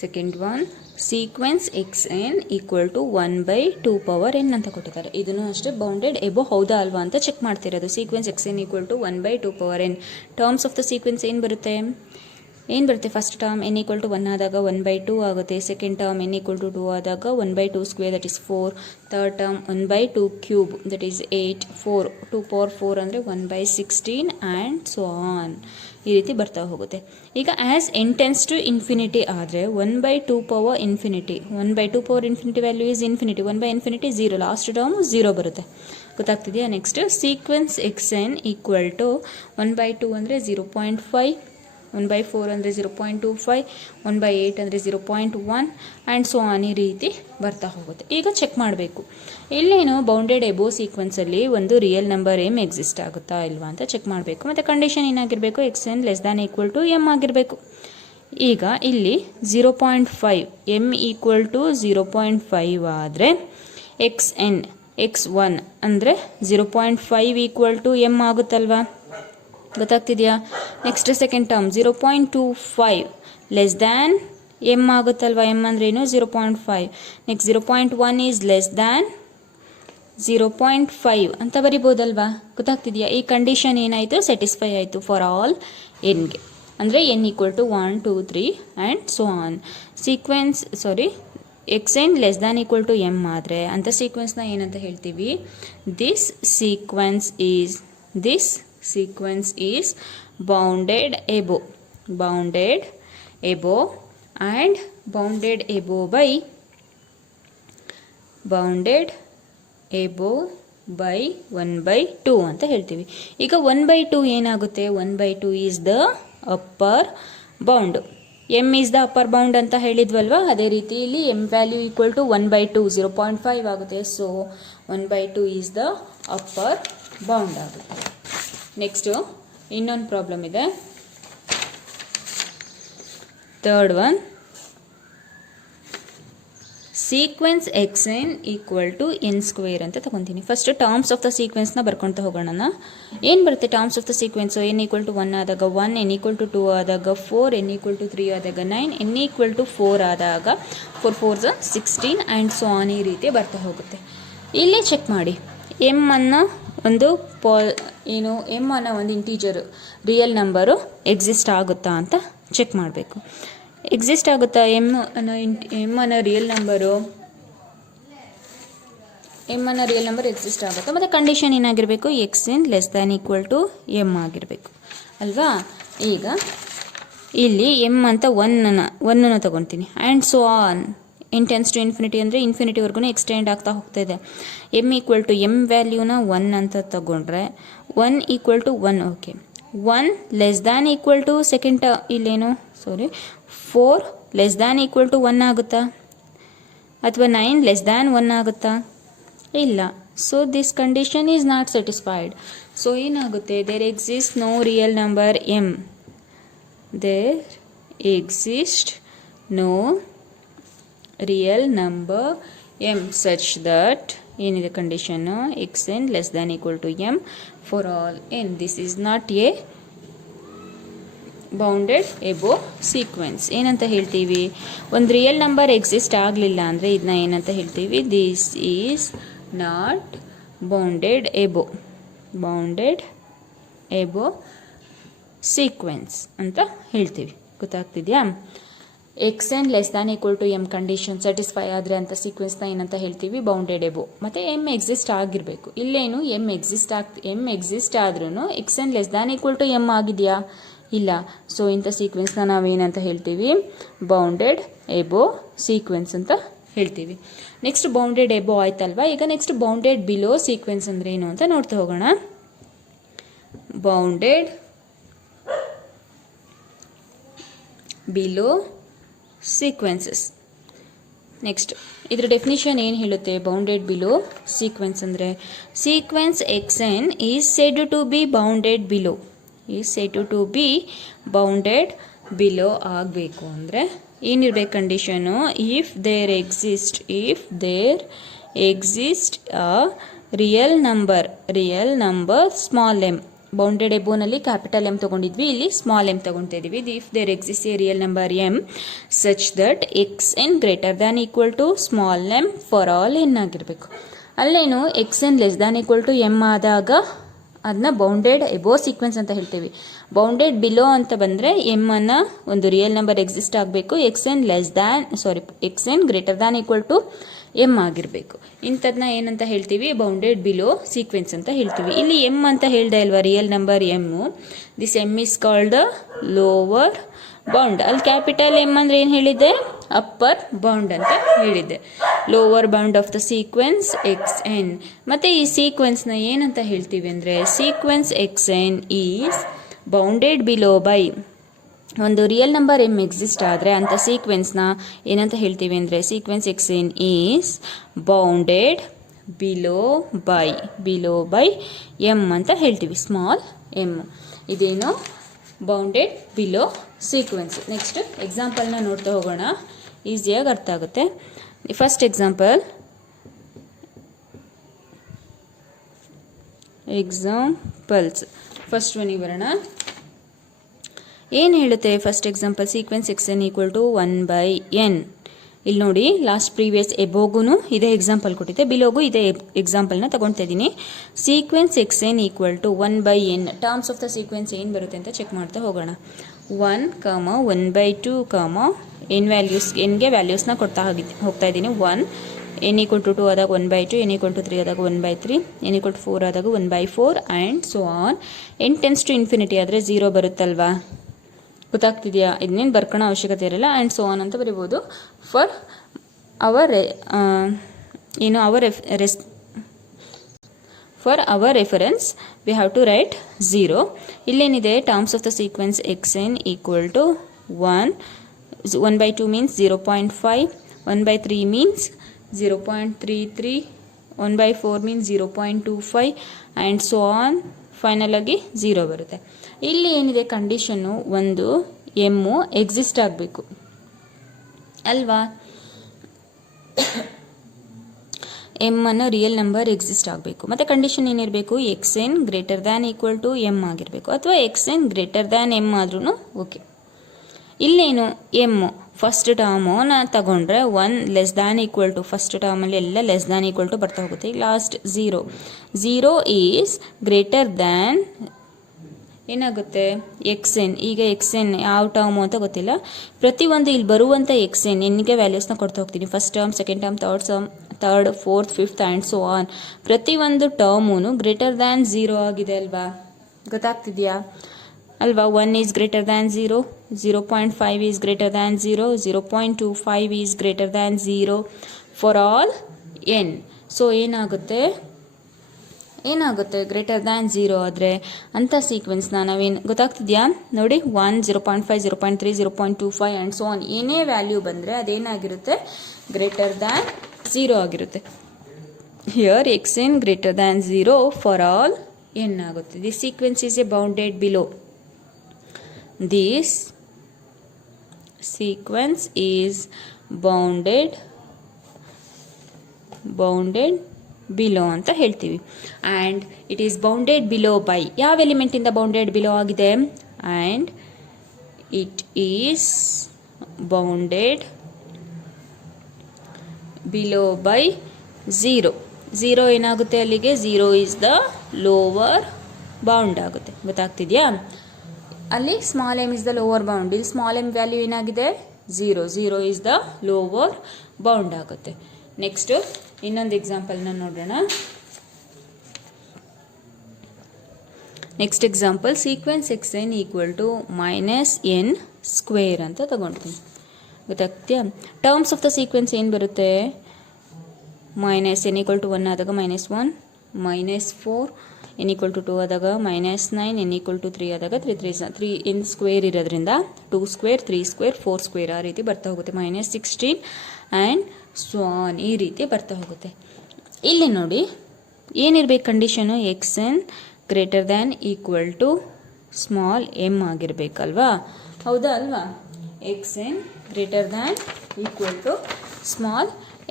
Second one, sequence x n equal to 1/2 power n ಅಂತ ಕೊಟ್ಟಿದ್ದಾರೆ. ಇದನ್ನು ಅಷ್ಟೇ ಬೌಂಡೆಡ್ ಎಬೋ ಹೌದಾ ಅಲ್ವಾ ಅಂತ ಚೆಕ್ ಮಾಡ್ತಿರೋದು. Sequence x n equal to 1/2 power n. Terms of the sequence ಏನು ಬರುತ್ತೆ, first term n equal to 1 ಆದಾಗ 1/2 ಆಗುತ್ತೆ. Second term n equal to 2 ಆದಾಗ 1/2 square that is 4. Third term 1/2 cube that is 8. 2 power 4 ಅಂದರೆ 1/16 and so on. ಈ ರೀತಿ ಬರ್ತಾ ಹೋಗುತ್ತೆ. ಈಗ as n tends to infinity ಆದರೆ 1/2 power infinity, 1/2 power infinity value is infinity, 1/infinity 0, last term 0 ಬರುತ್ತೆ. ಗೊತ್ತಾಗ್ತಿದೆಯಾ? Next sequence x n equal to 1/2 ಅಂದರೆ 0.5, 1/4 ಅಂದರೆ 0.25, 1/8 ಅಂದರೆ 0.1 ಆ್ಯಂಡ್ ಸೊ ಆನ್. ಈ ರೀತಿ ಬರ್ತಾ ಹೋಗುತ್ತೆ. ಈಗ ಚೆಕ್ ಮಾಡಬೇಕು, ಇಲ್ಲೇನು ಬೌಂಡೆಡ್ ಎಬೋ ಸೀಕ್ವೆನ್ಸಲ್ಲಿ ಒಂದು ರಿಯಲ್ ನಂಬರ್ ಎಮ್ ಎಕ್ಸಿಸ್ಟ್ ಆಗುತ್ತಾ ಇಲ್ವಾ ಅಂತ ಚೆಕ್ ಮಾಡಬೇಕು. ಮತ್ತು ಕಂಡೀಷನ್ ಏನಾಗಿರಬೇಕು, x n less than equal to M ಆಗಿರಬೇಕು. ಈಗ ಇಲ್ಲಿ 0.5 ಎಮ್ ಈಕ್ವಲ್ ಟು 0.5 ಆದರೆ ಎಕ್ಸ್ ಎನ್ x1 ಅಂದರೆ 0.5 ಈಕ್ವಲ್ ಟು ಎಮ್ ಆಗುತ್ತಲ್ವಾ? ಗೊತ್ತಾಗ್ತಿದೆಯಾ? Next second term 0.25 less than m ಆಗುತ್ತಲ್ವಾ? ಎಮ್ ಅಂದ್ರೇನು 0.5. ನೆಕ್ಸ್ಟ್ 0.1 ಈಸ್ ಲೆಸ್ ದ್ಯಾನ್ 0.5 ಅಂತ ಬರಿಬೋದಲ್ವಾ? ಗೊತ್ತಾಗ್ತಿದೆಯಾ? ಈ ಕಂಡೀಷನ್ ಏನಾಯಿತು, ಸ್ಯಾಟಿಸ್ಫೈ ಆಯಿತು ಫಾರ್ ಆಲ್ ಎನ್ಗೆ. ಅಂದರೆ n equal to 1, 2, 3 and so on. X n less than equal to m ಆದರೆ ಅಂಥ ಸೀಕ್ವೆನ್ಸ್ನ ಏನಂತ ಹೇಳ್ತೀವಿ, this sequence is bounded above. bounded above and bounded above by bounded above by 1/2 ಅಂತ ಹೇಳ್ತೀವಿ. ಈಗ 1/2 ಏನಾಗುತ್ತೆ, 1/2 is the upper bound. M is the upper bound ಅಂತ ಹೇಳಿದ್ವಲ್ವಾ, ಅದೇ ರೀತಿ ಇಲ್ಲಿ ಎಮ್ ವ್ಯಾಲ್ಯೂ ಈಕ್ವಲ್ ಟು 1/2 0.5 ಆಗುತ್ತೆ. So 1/2 is the upper bound ಆಗುತ್ತೆ. ನೆಕ್ಸ್ಟು ಇನ್ನೊಂದು ಪ್ರಾಬ್ಲಮ್ ಇದೆ, third one. Sequence x n equal to n square ಅಂತ ತಗೊತೀನಿ. ಫಸ್ಟ್ ಟರ್ಮ್ಸ್ ಆಫ್ ದ ಸೀಕ್ವೆನ್ಸ್ನ ಬರ್ಕೊಳ್ತಾ ಹೋಗೋಣ. ಏನು ಬರುತ್ತೆ terms of the sequence? N equal to 1 ಆದಾಗ 1, ಎನ್ ಈಕ್ವಲ್ ಟು 2 ಆದಾಗ 4, ಎನ್ ಈಕ್ವಲ್ ಟು 3 ಆದಾಗ 9, ಎನ್ ಈಕ್ವಲ್ ಟು 4 ಆದಾಗ 4 4 16 ಆ್ಯಂಡ್ ಸೊ ಆನ್, ಈ ರೀತಿ ಬರ್ತಾ ಹೋಗುತ್ತೆ. ಇಲ್ಲಿ ಚೆಕ್ ಮಾಡಿ, ಎಮ್ ಅನ್ನೋ ಒಂದು ಎಮ್ ಅನ್ನೋ ಒಂದು ಇಂಟೀಜರ್ ರಿಯಲ್ ನಂಬರು ಎಕ್ಸಿಸ್ಟ್ ಆಗುತ್ತಾ ಅಂತ ಚೆಕ್ ಮಾಡಬೇಕು. ಎಕ್ಸಿಸ್ಟ್ ಆಗುತ್ತಾ ಎಮ್ ಅನ್ನೋ ರಿಯಲ್ ನಂಬರು ಎಕ್ಸಿಸ್ಟ್ ಆಗುತ್ತಾ? ಮತ್ತು ಕಂಡೀಷನ್ ಏನಾಗಿರಬೇಕು, x n less than equal to M ಆಗಿರಬೇಕು ಅಲ್ವಾ. ಈಗ ಇಲ್ಲಿ ಎಮ್ ಅಂತ ಒನ್ನನ್ನು ತಗೊತೀನಿ and so on, n tends to infinity ಅಂದರೆ ಇನ್ಫಿನಿಟಿವರೆಗೂ ಎಕ್ಸ್ಟೆಂಡ್ ಆಗ್ತಾ ಹೋಗ್ತಾ ಇದೆ. ಎಮ್ ಈಕ್ವಲ್ ಟು ಎಮ್ ವ್ಯಾಲ್ಯೂನ 1 ಅಂತ ತಗೊಂಡ್ರೆ 1 equal to 1, okay. 1 less than equal to second ಇಲ್ಲೇನು 4 ಲೆಸ್ ದ್ಯಾನ್ ಈಕ್ವಲ್ ಟು 1 ಆಗುತ್ತಾ, ಅಥವಾ 9 ಲೆಸ್ ದ್ಯಾನ್ 1 ಆಗುತ್ತಾ? ಇಲ್ಲ. So this condition is not satisfied. So ಏನಾಗುತ್ತೆ, there exist no real number m. There exist no real number m such that, ಏನಿದೆ ಕಂಡೀಷನ್ನು, x n less than equal to M for all n. This is not a bounded above sequence. ಏನಂತ ಹೇಳ್ತೀವಿ, ಒಂದು real number exist ಆಗಲಿಲ್ಲ ಅಂದರೆ ಇದನ್ನ ಏನಂತ ಹೇಳ್ತೀವಿ, this is not bounded above sequence ಅಂತ ಹೇಳ್ತೀವಿ. ಗೊತ್ತಾಗ್ತಿದೆಯಾ? X n less than equal to m condition satisfy ಆದರೆ ಅಂತ ಸೀಕ್ವೆನ್ಸ್ನ ಏನಂತ ಹೇಳ್ತೀವಿ, ಬೌಂಡೆಡ್ ಎಬೋ. ಮತ್ತು ಎಮ್ ಎಕ್ಸಿಸ್ಟ್ ಆಗಿರಬೇಕು. ಇಲ್ಲೇನು ಎಮ್ ಎಕ್ಸಿಸ್ಟ್ ಆದ್ರೂ x n less than equal to m ಆಗಿದೆಯಾ? ಇಲ್ಲ. ಸೊ ಇಂಥ ಸೀಕ್ವೆನ್ಸ್ನ ನಾವೇನಂತ ಹೇಳ್ತೀವಿ, ಬೌಂಡೆಡ್ ಎಬೋ ಸೀಕ್ವೆನ್ಸ್ ಅಂತ ಹೇಳ್ತೀವಿ. ನೆಕ್ಸ್ಟ್ ಬೌಂಡೆಡ್ ಎಬೋ ಆಯ್ತಲ್ವಾ. ಈಗ ನೆಕ್ಸ್ಟ್ ಬೌಂಡೆಡ್ ಬಿಲೋ ಸೀಕ್ವೆನ್ಸ್ ಅಂದರೆ ಏನು ಅಂತ ನೋಡ್ತಾ ಹೋಗೋಣ. Bounded below sequences. ನೆಕ್ಸ್ಟ್ ಇದರ ಡೆಫಿನಿಷನ್ ಏನು ಹೇಳುತ್ತೆ, ಬೌಂಡೆಡ್ ಬಿಲೋ ಸೀಕ್ವೆನ್ಸ್ ಅಂದರೆ sequence x n is said to be bounded below. Below ಆಗಬೇಕು ಅಂದರೆ ಏನಿರಬೇಕು condition, if there exist a real number small m. Bounded ಎಬೋನಲ್ಲಿ ಕ್ಯಾಪಿಟಲ್ ಎಮ್ ತೊಗೊಂಡಿದ್ವಿ, ಇಲ್ಲಿ ಸ್ಮಾಲ್ ಎಮ್ ತೊಗೊಳ್ತಾ ಇದ್ದೀವಿ. If there exist a real number m such that x n greater than equal to small m for all n ಆಗಿರಬೇಕು. ಅಲ್ಲೇನು X n less than equal to M ಆದಾಗ ಅದನ್ನ bounded above sequence ಅಂತ ಹೇಳ್ತೀವಿ. Bounded below ಅಂತ ಬಂದರೆ M ಅನ್ನ ಒಂದು ರಿಯಲ್ ನಂಬರ್ ಎಕ್ಸಿಸ್ಟ್ ಆಗಬೇಕು, x n greater than equal to M ಆಗಿರಬೇಕು. ಇಂಥದನ್ನ ಏನಂತ ಹೇಳ್ತೀವಿ, ಬೌಂಡೆಡ್ ಬಿಲೋ ಸೀಕ್ವೆನ್ಸ್ ಅಂತ ಹೇಳ್ತೀವಿ. ಇಲ್ಲಿ ಎಮ್ ಅಂತ ಹೇಳ್ದೆ ಅಲ್ವಾ, real number M. This M is called lower bound. ಅಲ್ಲಿ ಕ್ಯಾಪಿಟಲ್ ಎಮ್ ಅಂದರೆ ಏನು ಹೇಳಿದ್ದೆ, ಅಪ್ಪರ್ ಬೌಂಡ್ ಅಂತ ಹೇಳಿದ್ದೆ. Lower bound of the sequence x N. ಮತ್ತು ಈ ಸೀಕ್ವೆನ್ಸ್ನ ಏನಂತ ಹೇಳ್ತೀವಿ ಅಂದರೆ, sequence x n is bounded below by, ಒಂದು ರಿಯಲ್ ನಂಬರ್ ಎಮ್ ಎಕ್ಸಿಸ್ಟ್ ಆದರೆ ಅಂಥ ಸೀಕ್ವೆನ್ಸ್ನ ಏನಂತ ಹೇಳ್ತೀವಿ ಅಂದರೆ, sequence x n is bounded below by m ಅಂತ ಹೇಳ್ತೀವಿ, ಸ್ಮಾಲ್ ಎಮ್. ಇದೇನು ಬೌಂಡೆಡ್ ಬಿಲೋ ಸೀಕ್ವೆನ್ಸ್. ನೆಕ್ಸ್ಟ್ ಎಕ್ಸಾಂಪಲ್ನ ನೋಡ್ತಾ ಹೋಗೋಣ, ಈಸಿಯಾಗಿ ಅರ್ಥ ಆಗುತ್ತೆ. ಫಸ್ಟ್ ಎಕ್ಸಾಂಪಲ್ಸ್ ಫಸ್ಟ್ ಒನ್ನಿಗೆ ಬರೋಣ. ಏನು ಹೇಳುತ್ತೆ first example, sequence x n equal to 1/n. ಇಲ್ಲಿ ನೋಡಿ, ಲಾಸ್ಟ್ ಪ್ರೀವಿಯಸ್ ಎಬೋಗೂ ಇದೇ ಎಕ್ಸಾಂಪಲ್ ಕೊಟ್ಟಿದ್ದೆ, ಬಿಲೋಗೂ ಇದೇ ಎಕ್ಸಾಂಪಲ್ನ ತಗೊಳ್ತಾ ಇದ್ದೀನಿ. Sequence x n equal to 1/n. Terms of the sequence ಏನು ಬರುತ್ತೆ ಅಂತ ಚೆಕ್ ಮಾಡ್ತಾ ಹೋಗೋಣ. 1, 1/2, ಎನ್ಗೆ ವ್ಯಾಲ್ಯೂಸ್ನ ಕೊಡ್ತಾ ಹೋಗ್ತಾ ಇದ್ದೀನಿ. 1, n ಈಕ್ವಲ್ ಟು 2 ಆದಾಗ 1/2, n ಈಕ್ವಲ್ ಟು 3 ಆದಾಗ 1/3, n ಈಕ್ವಲ್ ಟು 4 ಆದಾಗ 1/4 and so on. n tends to infinity ಆದರೆ 0 ಬರುತ್ತಲ್ವಾ, ಗೊತ್ತಾಗ್ತಿದೆಯಾ? ಇದನ್ನೇನು ಬರ್ಕೊಳ್ಳೋ ಅವಶ್ಯಕತೆ ಇರಲ್ಲ. ಆ್ಯಂಡ್ ಸೋ ಆನ್ ಅಂತ ಬರಿಬೋದು. For our for our reference we have to write 0. ಇಲ್ಲೇನಿದೆ, terms of the sequence xn equal to 1/2 means 0.5, 1/3 means 0.33, 1/4 means 0.25 and so on. Final ಆಗಿ 0 ಬರುತ್ತೆ. ಇಲ್ಲಿ ಏನಿದೆ ಕಂಡೀಷನ್ನು, ಒಂದು ಎಮ್ಮು ಎಕ್ಸಿಸ್ಟ್ ಆಗಬೇಕು ಅಲ್ವಾ? ಎಮ್ ಅನ್ನೋ ರಿಯಲ್ ನಂಬರ್ ಎಕ್ಸಿಸ್ಟ್ ಆಗಬೇಕು. ಮತ್ತು ಕಂಡೀಷನ್ ಏನಿರಬೇಕು, xn greater than equal to M ಆಗಿರಬೇಕು, ಅಥವಾ xn ಗ್ರೇಟರ್ ದ್ಯಾನ್ ಎಮ್ ಆದ್ರೂ ಓಕೆ. ಇಲ್ಲೇನು ಎಮ್ಮು ಫಸ್ಟ್ ಟರ್ಮು ನಾನು ತಗೊಂಡ್ರೆ 1 less than equal to, first ಟರ್ಮಲ್ಲಿ ಎಲ್ಲ ಲೆಸ್ ದ್ಯಾನ್ ಈಕ್ವಲ್ ಟು ಬರ್ತಾ ಹೋಗುತ್ತೆ. ಲಾಸ್ಟ್ 0 ಈಸ್ ಗ್ರೇಟರ್ ದ್ಯಾನ್ ಏನಾಗುತ್ತೆ xn. ಈಗ xn ಯಾವ ಟರ್ಮು ಅಂತ ಗೊತ್ತಿಲ್ಲ. ಪ್ರತಿಯೊಂದು ಇಲ್ಲಿ ಬರುವಂಥ xn ಎನ್ಗೆ ವ್ಯಾಲ್ಯೂಸ್ನ ಕೊಡ್ತಾ ಹೋಗ್ತೀನಿ. First term, second term, third, fourth, fifth and so on. ಪ್ರತಿಯೊಂದು ಟರ್ಮೂ ಗ್ರೇಟರ್ ದ್ಯಾನ್ 0 ಆಗಿದೆ ಅಲ್ವಾ? ಗೊತ್ತಾಗ್ತಿದೆಯಾ ಅಲ್ವಾ? 1 is greater than 0, 0.5 is greater than 0, 0.25 is greater than 0 for all n. So ಏನಾಗುತ್ತೆ ಗ್ರೇಟರ್ ದ್ಯಾನ್ 0 ಆದರೆ ಅಂಥ ಸೀಕ್ವೆನ್ಸ್ನ ನಾವೇನು ಗೊತ್ತಾಗ್ತಿದೆಯಾ ನೋಡಿ. 1, 0.5, 0.3, 0.25 ಆ್ಯಂಡ್ ಸೋ ಆನ್ ಏನೇ ವ್ಯಾಲ್ಯೂ ಬಂದರೆ ಅದೇನಾಗಿರುತ್ತೆ, ಗ್ರೇಟರ್ ದ್ಯಾನ್ 0 ಆಗಿರುತ್ತೆ. Here xn greater than 0 for all n ಆಗುತ್ತೆ. This sequence is a bounded below. This sequence is bounded below ಅಂತ ಹೇಳ್ತೀವಿ. And it is bounded below by, ಯಾವ ಎಲಿಮೆಂಟಿಂದ ಬೌಂಡೆಡ್ ಬಿಲೋ ಆಗಿದೆ? And it is bounded below by 0 ಏನಾಗುತ್ತೆ ಅಲ್ಲಿಗೆ? 0 is the lower bound ಆಗುತ್ತೆ. ಗೊತ್ತಾಗ್ತಿದೆಯಾ? ಅಲ್ಲಿ small M is the lower bound. ಇಲ್ಲಿ ಸ್ಮಾಲ್ ಎಮ್ ವ್ಯಾಲ್ಯೂ ಏನಾಗಿದೆ? 0 ಈಸ್ ದ ಲೋವರ್ ಬೌಂಡ್ ಆಗುತ್ತೆ. ನೆಕ್ಸ್ಟು ಇನ್ನೊಂದು ಎಕ್ಸಾಂಪಲ್ನ ನೋಡೋಣ. Next example, sequence xn equal to -n square ಅಂತ ತಗೊಳ್ತೀನಿ. ಗೊತ್ತಾಗ್ತೀಯಾ? ಟರ್ಮ್ಸ್ ಆಫ್ ದ ಸೀಕ್ವೆನ್ಸ್ ಏನು ಬರುತ್ತೆ? -n ಈಕ್ವಲ್ ಟು 1 ಆದಾಗ -1, -4 n ಈಕ್ವಲ್ ಟು 2 ಆದಾಗ -9, n ಈಕ್ವಲ್ ಟು 3 ಆದಾಗ 3 n ಸ್ಕ್ವೇರ್ ಇರೋದ್ರಿಂದ 2 ಸ್ಕ್ವೇರ್, 3 ಸ್ಕ್ವೇರ್, 4 ಸ್ಕ್ವೇರ್ ಆ ರೀತಿ ಬರ್ತಾ ಹೋಗುತ್ತೆ. -16 ಆ್ಯಂಡ್ ಸೊ ಆನ್ ಈ ರೀತಿ ಬರ್ತಾ ಹೋಗುತ್ತೆ. ಇಲ್ಲಿ ನೋಡಿ ಏನಿರಬೇಕು condition? xn greater than equal to small m ಆಗಿರಬೇಕಲ್ವಾ? ಹೌದಾ ಅಲ್ವಾ? xn greater than equal to small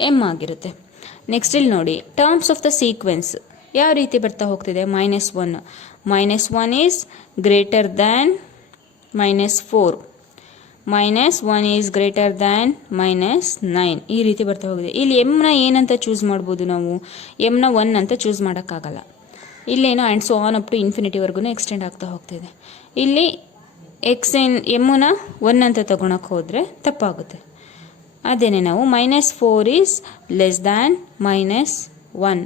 m ಆಗಿರುತ್ತೆ. ನೆಕ್ಸ್ಟ್ ಇಲ್ಲಿ ನೋಡಿ, ಟರ್ಮ್ಸ್ ಆಫ್ ದ ಸೀಕ್ವೆನ್ಸ್ ಯಾವ ರೀತಿ ಬರ್ತಾ ಹೋಗ್ತಿದೆ? -1 is greater than -4, -1 is greater than -9 ಈ ರೀತಿ ಬರ್ತಾ ಹೋಗಿದೆ. ಇಲ್ಲಿ ಎಮ್ನ ಏನಂತ ಚೂಸ್ ಮಾಡ್ಬೋದು ನಾವು? ಎಮ್ನ 1 ಅಂತ ಚೂಸ್ ಮಾಡೋಕ್ಕಾಗಲ್ಲ. ಇಲ್ಲೇನೋ and so on up to ಇನ್ಫಿನಿಟಿವರೆಗೂ ಎಕ್ಸ್ಟೆಂಡ್ ಆಗ್ತಾ ಹೋಗ್ತಿದೆ. ಇಲ್ಲಿ ಎಮ್ಮನ 1 ಅಂತ ತಗೊಳಕ್ಕೆ ಹೋದರೆ ತಪ್ಪಾಗುತ್ತೆ. ಅದೇನೆ ನಾವು -4 is less than -1,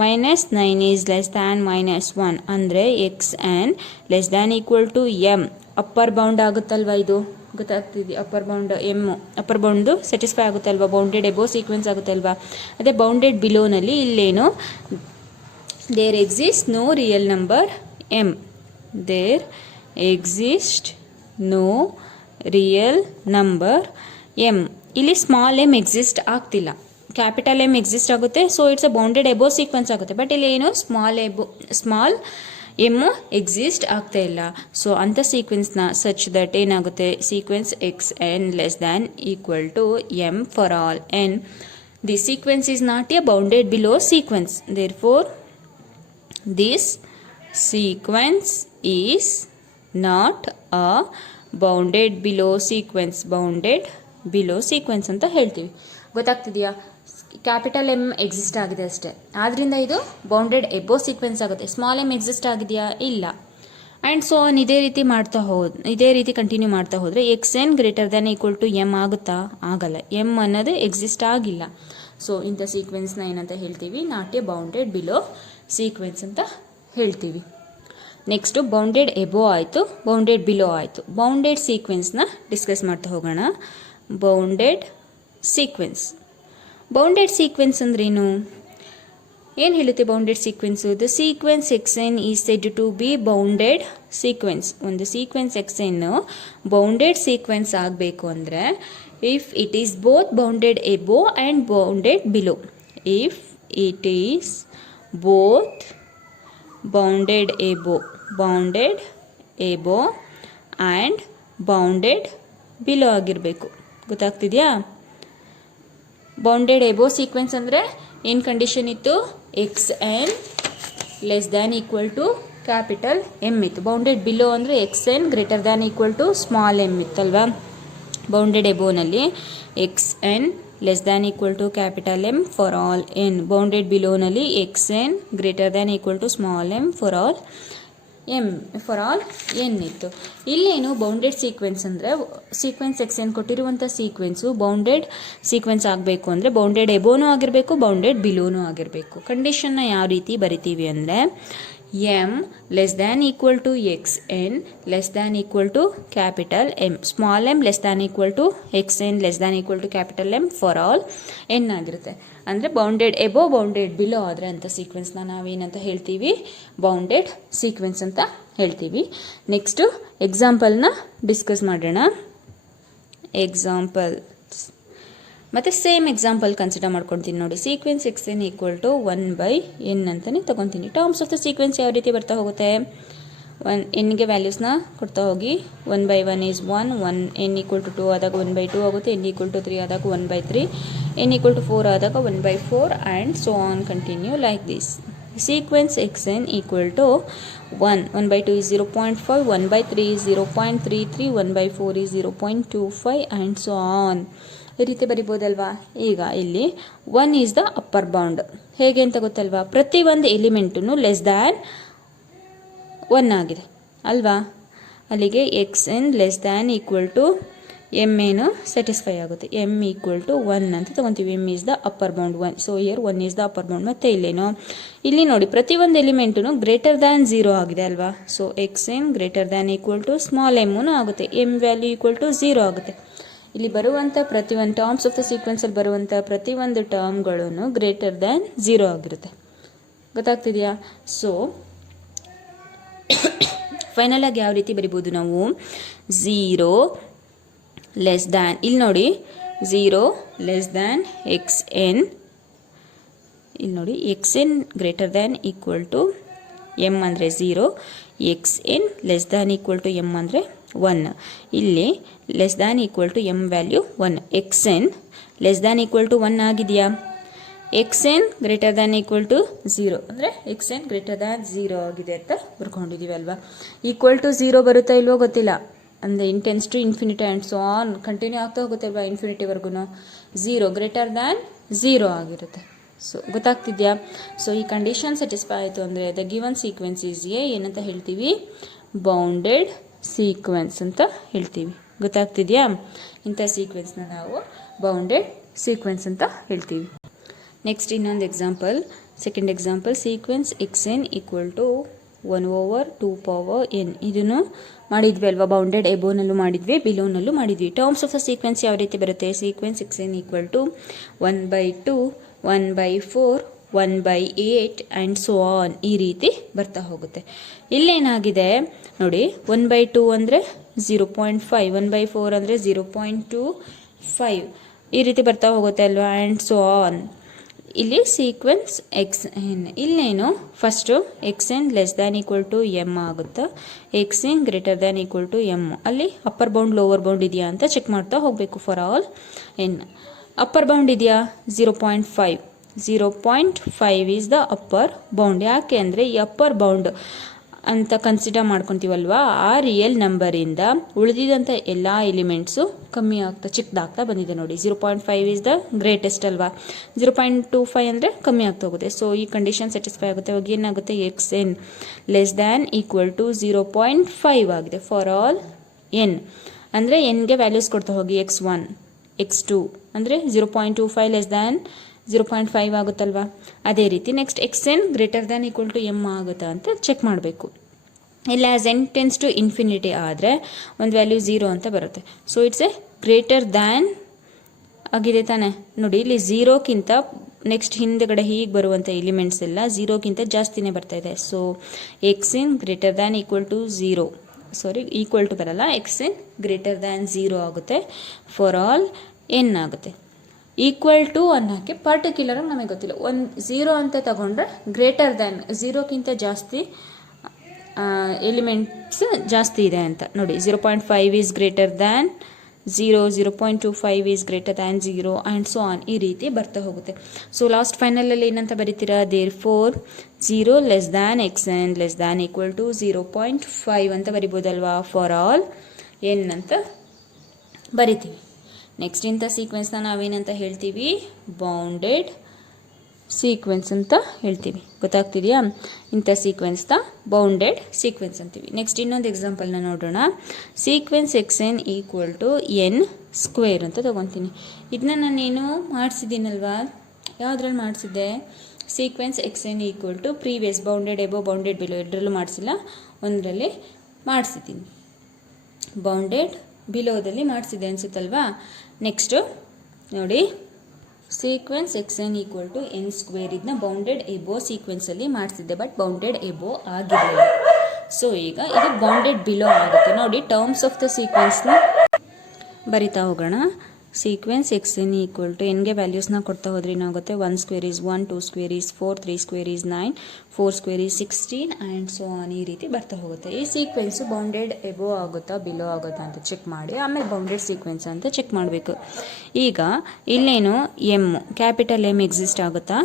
-9 is less than -1 ಅಂದರೆ xn less than equal to m. Upper bound ಆಗುತ್ತಲ್ವ ಇದು? ಗೊತ್ತಾಗ್ತಿದೆ? Upper bound upper bound satisfy ಆಗುತ್ತೆ ಅಲ್ವಾ? ಬೌಂಡೆಡ್ ಎಬೋ ಸೀಕ್ವೆನ್ಸ್ ಆಗುತ್ತೆ ಅಲ್ವಾ? ಅದೇ ಬೌಂಡೆಡ್ ಬಿಲೋನಲ್ಲಿ ಇಲ್ಲೇನು? There exist no real number m. There exist no real number m. ಇಲ್ಲಿ ಸ್ಮಾಲ್ ಎಮ್ ಎಕ್ಸಿಸ್ಟ್ ಆಗ್ತಿಲ್ಲ, ಕ್ಯಾಪಿಟಲ್ ಎಮ್ ಎಕ್ಸಿಸ್ಟ್ ಆಗುತ್ತೆ. So it's a bounded above sequence ಆಗುತ್ತೆ. ಬಟ್ ಇಲ್ಲಿ ಏನು? ಸ್ಮಾಲ್ ಎಮ್ಮು ಎಕ್ಸಿಸ್ಟ್ ಆಗ್ತಾ ಇಲ್ಲ. ಸೊ ಅಂಥ ಸೀಕ್ವೆನ್ಸ್ನ ಸಚ್ ದಟ್ ಏನಾಗುತ್ತೆ? Sequence xn less than equal to m for all n. The sequence is not a bounded below sequence. Therefore this sequence is not a bounded below sequence. Bounded below sequence ಅಂತ ಹೇಳ್ತೀವಿ. ಗೊತ್ತಾಗ್ತಿದೆಯಾ? Capital M exist ಆಗಿದೆ ಅಷ್ಟೇ, ಆದ್ದರಿಂದ ಇದು bounded above sequence ಆಗುತ್ತೆ. Small m exist ಆಗಿದೆಯಾ? ಇಲ್ಲ. And so on ಇದೇ ರೀತಿ ಕಂಟಿನ್ಯೂ ಮಾಡ್ತಾ ಹೋದರೆ xn greater than equal to m ಆಗುತ್ತಾ? ಆಗಲ್ಲ. m ಅನ್ನೋದು ಎಕ್ಸಿಸ್ಟ್ ಆಗಿಲ್ಲ. ಸೊ ಇಂಥ ಸೀಕ್ವೆನ್ಸ್ನ ಏನಂತ ಹೇಳ್ತೀವಿ? Not a bounded below sequence ಅಂತ ಹೇಳ್ತೀವಿ. ನೆಕ್ಸ್ಟು ಬೌಂಡೆಡ್ ಎಬೋ ಆಯಿತು, ಬೌಂಡೆಡ್ ಬಿಲೋ ಆಯಿತು. ಬೌಂಡೆಡ್ ಸೀಕ್ವೆನ್ಸ್ನ ಡಿಸ್ಕಸ್ ಮಾಡ್ತಾ ಹೋಗೋಣ. Bounded sequence. ಬೌಂಡೆಡ್ ಸೀಕ್ವೆನ್ಸ್ ಅಂದ್ರೇನು? ಏನು ಹೇಳುತ್ತೆ bounded sequence? The sequence x n is said to be bounded sequence. ಒಂದು sequence x n bounded sequence ಆಗಬೇಕು ಅಂದರೆ if it is both bounded above and bounded below. If it is both bounded above and bounded below ಆಗಿರಬೇಕು. ಗೊತ್ತಾಗ್ತಿದೆಯಾ? Bounded above sequence ಅಂದರೆ ಏನು condition ಇತ್ತು? X n less than equal to capital m ಇತ್ತು. Bounded below ಅಂದರೆ x n greater than equal to small m ಇತ್ತಲ್ವಾ? Bounded ಎಬೋನಲ್ಲಿ x n less than equal to capital M for all n. Bounded ಬಿಲೋನಲ್ಲಿ x n greater than equal to small m for all n ಇತ್ತು. ಇಲ್ಲೇನು bounded sequence ಅಂದರೆ sequence x n ಕೊಟ್ಟಿರುವಂಥ sequence bounded sequence ಆಗಬೇಕು ಅಂದರೆ bounded ಎಬೋನೂ ಆಗಿರಬೇಕು, bounded ಬಿಲೋನೂ ಆಗಿರಬೇಕು. ಕಂಡೀಷನ್ನ ಯಾವ ರೀತಿ ಬರಿತೀವಿ ಅಂದರೆ m less than equal to x n less than equal to capital M, small m less than equal to x n less than equal to capital M for all n ಆಗಿರುತ್ತೆ. ಅಂದರೆ bounded above bounded below ಆದರೆ ಅಂಥ ಸೀಕ್ವೆನ್ಸ್ನ ನಾವೇನಂತ ಹೇಳ್ತೀವಿ? Bounded sequence ಅಂತ ಹೇಳ್ತೀವಿ. Next ಎಕ್ಸಾಂಪಲ್ನ discuss ಮಾಡೋಣ. ಎಕ್ಸಾಂಪಲ್ ಮತ್ತು ಸೇಮ್ ಎಕ್ಸಾಂಪಲ್ ಕನ್ಸಿಡರ್ ಮಾಡ್ಕೊತೀನಿ ನೋಡಿ. Sequence x n equal to 1/n ಅಂತಲೇ ತೊಗೊತೀನಿ. ಟರ್ಮ್ಸ್ ಆಫ್ ದ ಸೀಕ್ವೆನ್ಸ್ ಯಾವ ರೀತಿ ಬರ್ತಾ ಹೋಗುತ್ತೆ? ಎನ್ಗೆ ವ್ಯಾಲ್ಯೂಸ್ನ ಕೊಡ್ತಾ ಹೋಗಿ 1/1 ಈಸ್ 1 n ಈಕ್ವಲ್ ಟು 2 ಆದಾಗ 1/2 ಆಗುತ್ತೆ, n ಈಕ್ವಲ್ ಟು 3 ಆದಾಗ 1/3, n ಈಕ್ವಲ್ ಟು 4 ಆದಾಗ 1/4 and so on continue like this. Sequence x n equal to 1/2 is 0.5, 1/3 is 0.33, 1/4 is 0.25 and so on. ಈ ರೀತಿ ಬರಿಬೋದಲ್ವಾ? ಈಗ ಇಲ್ಲಿ 1 ಈಸ್ ದ ಅಪ್ಪರ್ ಬೌಂಡ್. ಹೇಗೆ ಅಂತ ಗೊತ್ತಲ್ವಾ? ಪ್ರತಿಯೊಂದು ಎಲಿಮೆಂಟೂ ಲೆಸ್ ದ್ಯಾನ್ 1 ಆಗಿದೆ ಅಲ್ವಾ? ಅಲ್ಲಿಗೆ x n less than equal to m ಏನು ಸ್ಯಾಟಿಸ್ಫೈ ಆಗುತ್ತೆ. ಎಮ್ ಈಕ್ವಲ್ ಟು 1 ಅಂತ ತೊಗೊತೀವಿ. M is the upper bound 1. So here 1 is the upper bound. ಮತ್ತು ಇಲ್ಲೇನು? ಇಲ್ಲಿ ನೋಡಿ ಪ್ರತಿಯೊಂದು ಎಲಿಮೆಂಟೂ ಗ್ರೇಟರ್ ದ್ಯಾನ್ 0 ಆಗಿದೆ ಅಲ್ವಾ? So x n greater than equal to small m ಆಗುತ್ತೆ. ಎಮ್ ವ್ಯಾಲ್ಯೂ ಈಕ್ವಲ್ ಟು 0 ಆಗುತ್ತೆ. ಇಲ್ಲಿ ಬರುವಂಥ ಪ್ರತಿಯೊಂದು ಟರ್ಮ್ಸ್ ಆಫ್ ದ ಸೀಕ್ವೆನ್ಸಲ್ಲಿ ಬರುವಂಥ ಪ್ರತಿಯೊಂದು ಟರ್ಮ್ಗಳೂ ಗ್ರೇಟರ್ ದ್ಯಾನ್ 0 ಆಗಿರುತ್ತೆ. ಗೊತ್ತಾಗ್ತಿದೆಯಾ? ಸೊ ಫೈನಲ್ ಆಗಿ ಯಾವ ರೀತಿ ಬರಿಬೋದು ನಾವು? 0 ಲೆಸ್ ದ್ಯಾನ್, ಇಲ್ಲಿ ನೋಡಿ 0 ಲೆಸ್ ದ್ಯಾನ್ ಎಕ್ಸ್ ಎನ್, ಇಲ್ಲಿ ನೋಡಿ x n greater than equal to m ಅಂದರೆ 0, x n less than equal to m ಅಂದರೆ 1. ಇಲ್ಲಿ less than equal to m value 1. X n less than equal to 1 ಆಗಿದೆಯಾ? X n greater than equal to 0 ಅಂದರೆ x n greater than 0 ಆಗಿದೆ ಅಂತ ಬರ್ಕೊಂಡಿದ್ದೀವಿ ಅಲ್ವಾ? Equal to 0 ಬರುತ್ತಾ ಇಲ್ವೋ ಗೊತ್ತಿಲ್ಲ. ಅಂದರೆ n tends to infinity and so on continue ಆಗ್ತಾ ಹೋಗುತ್ತೆ ಅಲ್ವಾ? ಇನ್ಫಿನಿಟಿವರೆಗೂ 0 ಗ್ರೇಟರ್ ದ್ಯಾನ್ 0 ಆಗಿರುತ್ತೆ. ಸೊ ಗೊತ್ತಾಗ್ತಿದೆಯಾ? ಸೊ ಈ ಕಂಡೀಷನ್ ಸ್ಯಾಟಿಸ್ಫೈ ಆಯಿತು ಅಂದರೆ ದ ಗಿವನ್ ಸೀಕ್ವೆನ್ಸ್ ಈಸ್ ಏನಂತ ಹೇಳ್ತೀವಿ? ಬೌಂಡೆಡ್ ಸೀಕ್ವೆನ್ಸ್ ಅಂತ ಹೇಳ್ತೀವಿ. ಗೊತ್ತಾಗ್ತಿದೆಯಾ? ಇಂಥ ಸೀಕ್ವೆನ್ಸ್ನ ನಾವು ಬೌಂಡೆಡ್ ಸೀಕ್ವೆನ್ಸ್ ಅಂತ ಹೇಳ್ತೀವಿ. ನೆಕ್ಸ್ಟ್ ಇನ್ನೊಂದು example, second example. Sequence x n equal to 1/2 ಇದನ್ನು ಮಾಡಿದ್ವಿ ಅಲ್ವಾ? ಬೌಂಡೆಡ್ ಎಬೋನಲ್ಲೂ ಮಾಡಿದ್ವಿ, ಬಿಲೋನಲ್ಲೂ ಮಾಡಿದ್ವಿ. ಟರ್ಮ್ಸ್ ಆಫ್ ದ ಸೀಕ್ವೆನ್ಸ್ ಯಾವ ರೀತಿ ಬರುತ್ತೆ? Sequence x n equal to 1/2, 1/4, 1/8 and so on ಈ ರೀತಿ ಬರ್ತಾ ಹೋಗುತ್ತೆ. ಇಲ್ಲೇನಾಗಿದೆ ನೋಡಿ, 1/2 ಅಂದರೆ 0.5, 1/4 ಅಂದರೆ 0.25 ಈ ರೀತಿ ಬರ್ತಾ ಹೋಗುತ್ತೆ ಅಲ್ವಾ? And so on. ಇಲ್ಲಿ ಸೀಕ್ವೆನ್ಸ್ ಎಕ್ಸ್ ಎನ್, ಇಲ್ಲೇನು first x n less than equal to m ಆಗುತ್ತಾ, x n greater than equal to m. ಅಲ್ಲಿ ಅಪ್ಪರ್ ಬೌಂಡ್ ಲೋವರ್ ಬೌಂಡ್ ಇದೆಯಾ ಅಂತ ಚೆಕ್ ಮಾಡ್ತಾ ಹೋಗಬೇಕು. For all n upper bound ಇದೆಯಾ? 0.5. 0.5 is the upper bound. ಯಾಕೆ ಅಂದರೆ ಈ ಅಪ್ಪರ್ ಬೌಂಡ್ ಅಂತ ಕನ್ಸಿಡರ್ ಮಾಡ್ಕೊತೀವಲ್ವಾ, ಆ ರಿಯಲ್ ನಂಬರಿಂದ ಉಳಿದಿದಂಥ ಎಲ್ಲ ಎಲಿಮೆಂಟ್ಸು ಕಮ್ಮಿ ಆಗ್ತಾ ಚಿಕ್ಕದಾಗ್ತಾ ಬಂದಿದೆ ನೋಡಿ. 0.5 ಈಸ್ ದ ಗ್ರೇಟೆಸ್ಟ್ ಅಲ್ವಾ? 0.25 ಅಂದರೆ ಕಮ್ಮಿ ಆಗ್ತಾ ಹೋಗುತ್ತೆ. ಸೊ ಈ ಕಂಡೀಷನ್ ಸ್ಯಾಟಿಸ್ಫೈ ಆಗುತ್ತೆ. ಅವಾಗ ಏನಾಗುತ್ತೆ? X n less than equal to 0.5 ಆಗಿದೆ ಫಾರ್ ಆಲ್ ಎನ್. ಅಂದರೆ ಎನ್ಗೆ ವ್ಯಾಲ್ಯೂಸ್ ಕೊಡ್ತಾ ಹೋಗಿ. x1, x2 ಅಂದರೆ 0.25 ಲೆಸ್ ದ್ಯಾನ್ 0.5 ಆಗುತ್ತಲ್ವಾ? ಅದೇ ರೀತಿ next x n greater than equal to m ಆಗುತ್ತಾ ಅಂತ ಚೆಕ್ ಮಾಡಬೇಕು. ಇಲ್ಲ as n tends to infinity ಆದರೆ ಒಂದು ವ್ಯಾಲ್ಯೂ 0 ಅಂತ ಬರುತ್ತೆ. So it's a greater than ಆಗಿದೆ ತಾನೆ. ನೋಡಿ ಇಲ್ಲಿ 0ಕ್ಕಿಂತ ನೆಕ್ಸ್ಟ್ ಹಿಂದೆಗಡೆ ಹೀಗೆ ಬರುವಂಥ ಎಲಿಮೆಂಟ್ಸ್ ಎಲ್ಲ 0ಕ್ಕಿಂತ ಜಾಸ್ತಿನೇ ಬರ್ತಾ ಇದೆ. So x n greater than equal to 0, sorry equal to ಬರಲ್ಲ, ಎಕ್ಸ್ ಇನ್ ಗ್ರೇಟರ್ ದ್ಯಾನ್ 0 ಆಗುತ್ತೆ ಫಾರ್ ಆಲ್ ಎನ್ ಆಗುತ್ತೆ. ಈಕ್ವಲ್ ಟು ಅನ್ನೋಕ್ಕೆ ಪರ್ಟಿಕ್ಯುಲರ್ ಆಗಿ ನಮಗೆ ಗೊತ್ತಿಲ್ಲ. 0 ಅಂತ ತಗೊಂಡ್ರೆ ಗ್ರೇಟರ್ ದ್ಯಾನ್ 0ಕ್ಕಿಂತ ಜಾಸ್ತಿ ಎಲಿಮೆಂಟ್ಸ್ ಜಾಸ್ತಿ ಇದೆ ಅಂತ ನೋಡಿ. 0.5 is greater than 0, 0.25 is greater than 0 and so on, ಈ ರೀತಿ ಬರ್ತಾ ಹೋಗುತ್ತೆ. ಸೊ ಲಾಸ್ಟ್ ಫೈನಲಲ್ಲಿ ಏನಂತ ಬರೀತೀರಾ, therefore 0 less than x n less than equal to 0.5 ಅಂತ ಬರಿಬೋದಲ್ವಾ ಫಾರ್ ಆಲ್ ಎನ್ ಅಂತ ಬರಿತೀವಿ. ನೆಕ್ಸ್ಟ್ ಇಂಥ ಸೀಕ್ವೆನ್ಸ್ನ ನಾವೇನಂತ ಹೇಳ್ತೀವಿ, ಬೌಂಡೆಡ್ ಸೀಕ್ವೆನ್ಸ್ ಅಂತ ಹೇಳ್ತೀವಿ. ಗೊತ್ತಾಗ್ತಿದೆಯಾ? ಇಂಥ ಸೀಕ್ವೆನ್ಸ್ನ ಬೌಂಡೆಡ್ ಸೀಕ್ವೆನ್ಸ್ ಅಂತೀವಿ. ನೆಕ್ಸ್ಟ್ ಇನ್ನೊಂದು ಎಕ್ಸಾಂಪಲ್ನ ನೋಡೋಣ. Sequence x n equal to n square ಅಂತ ತೊಗೊತೀನಿ. ಇದನ್ನ ನಾನೇನು ಮಾಡಿಸಿದ್ದೀನಲ್ವಾ, ಯಾವುದ್ರಲ್ಲಿ ಮಾಡಿಸಿದ್ದೆ, sequence x n equal to previous bounded above bounded below ಎರಡರಲ್ಲೂ ಮಾಡಿಸಿಲ್ಲ, ಒಂದರಲ್ಲಿ ಮಾಡಿಸಿದ್ದೀನಿ. ಬೌಂಡೆಡ್ ಬಿಲೋದಲ್ಲಿ ಮಾಡಿಸಿದ್ದೆ ಅನಿಸುತ್ತಲ್ವಾ. ನೆಕ್ಸ್ಟು ನೋಡಿ, sequence x n equal to n square ಇದನ್ನ ಬೌಂಡೆಡ್ ಎಬೋ ಸೀಕ್ವೆನ್ಸಲ್ಲಿ ಮಾಡಿಸಿದ್ದೆ, ಬಟ್ ಬೌಂಡೆಡ್ ಎಬೋ ಆಗಿರಲಿಲ್ಲ. ಸೊ ಈಗ ಇದು ಬೌಂಡೆಡ್ ಬಿಲೋ ಆಗುತ್ತೆ. ನೋಡಿ ಟರ್ಮ್ಸ್ ಆಫ್ ದ ಸೀಕ್ವೆನ್ಸ್ನ ಬರಿತಾ ಹೋಗೋಣ. Sequence x n equal to ಎನ್ಗೆ ವ್ಯಾಲ್ಯೂಸ್ನ ಕೊಡ್ತಾ ಹೋದ್ರೆ ಏನಾಗುತ್ತೆ, 1 square is 1, 2 square is 4, 3 square is 9, 4 square is 16 and so on, ಈ ರೀತಿ ಬರ್ತಾ ಹೋಗುತ್ತೆ. ಈ ಸೀಕ್ವೆನ್ಸು ಬೌಂಡೆಡ್ ಎಬೋ ಆಗುತ್ತಾ ಬಿಲೋ ಆಗುತ್ತಾ ಅಂತ ಚೆಕ್ ಮಾಡಿ ಆಮೇಲೆ ಬೌಂಡೆಡ್ ಸೀಕ್ವೆನ್ಸ್ ಅಂತ ಚೆಕ್ ಮಾಡಬೇಕು. ಈಗ ಇಲ್ಲೇನು ಎಮ್, ಕ್ಯಾಪಿಟಲ್ ಎಮ್ ಎಕ್ಸಿಸ್ಟ್ ಆಗುತ್ತಾ,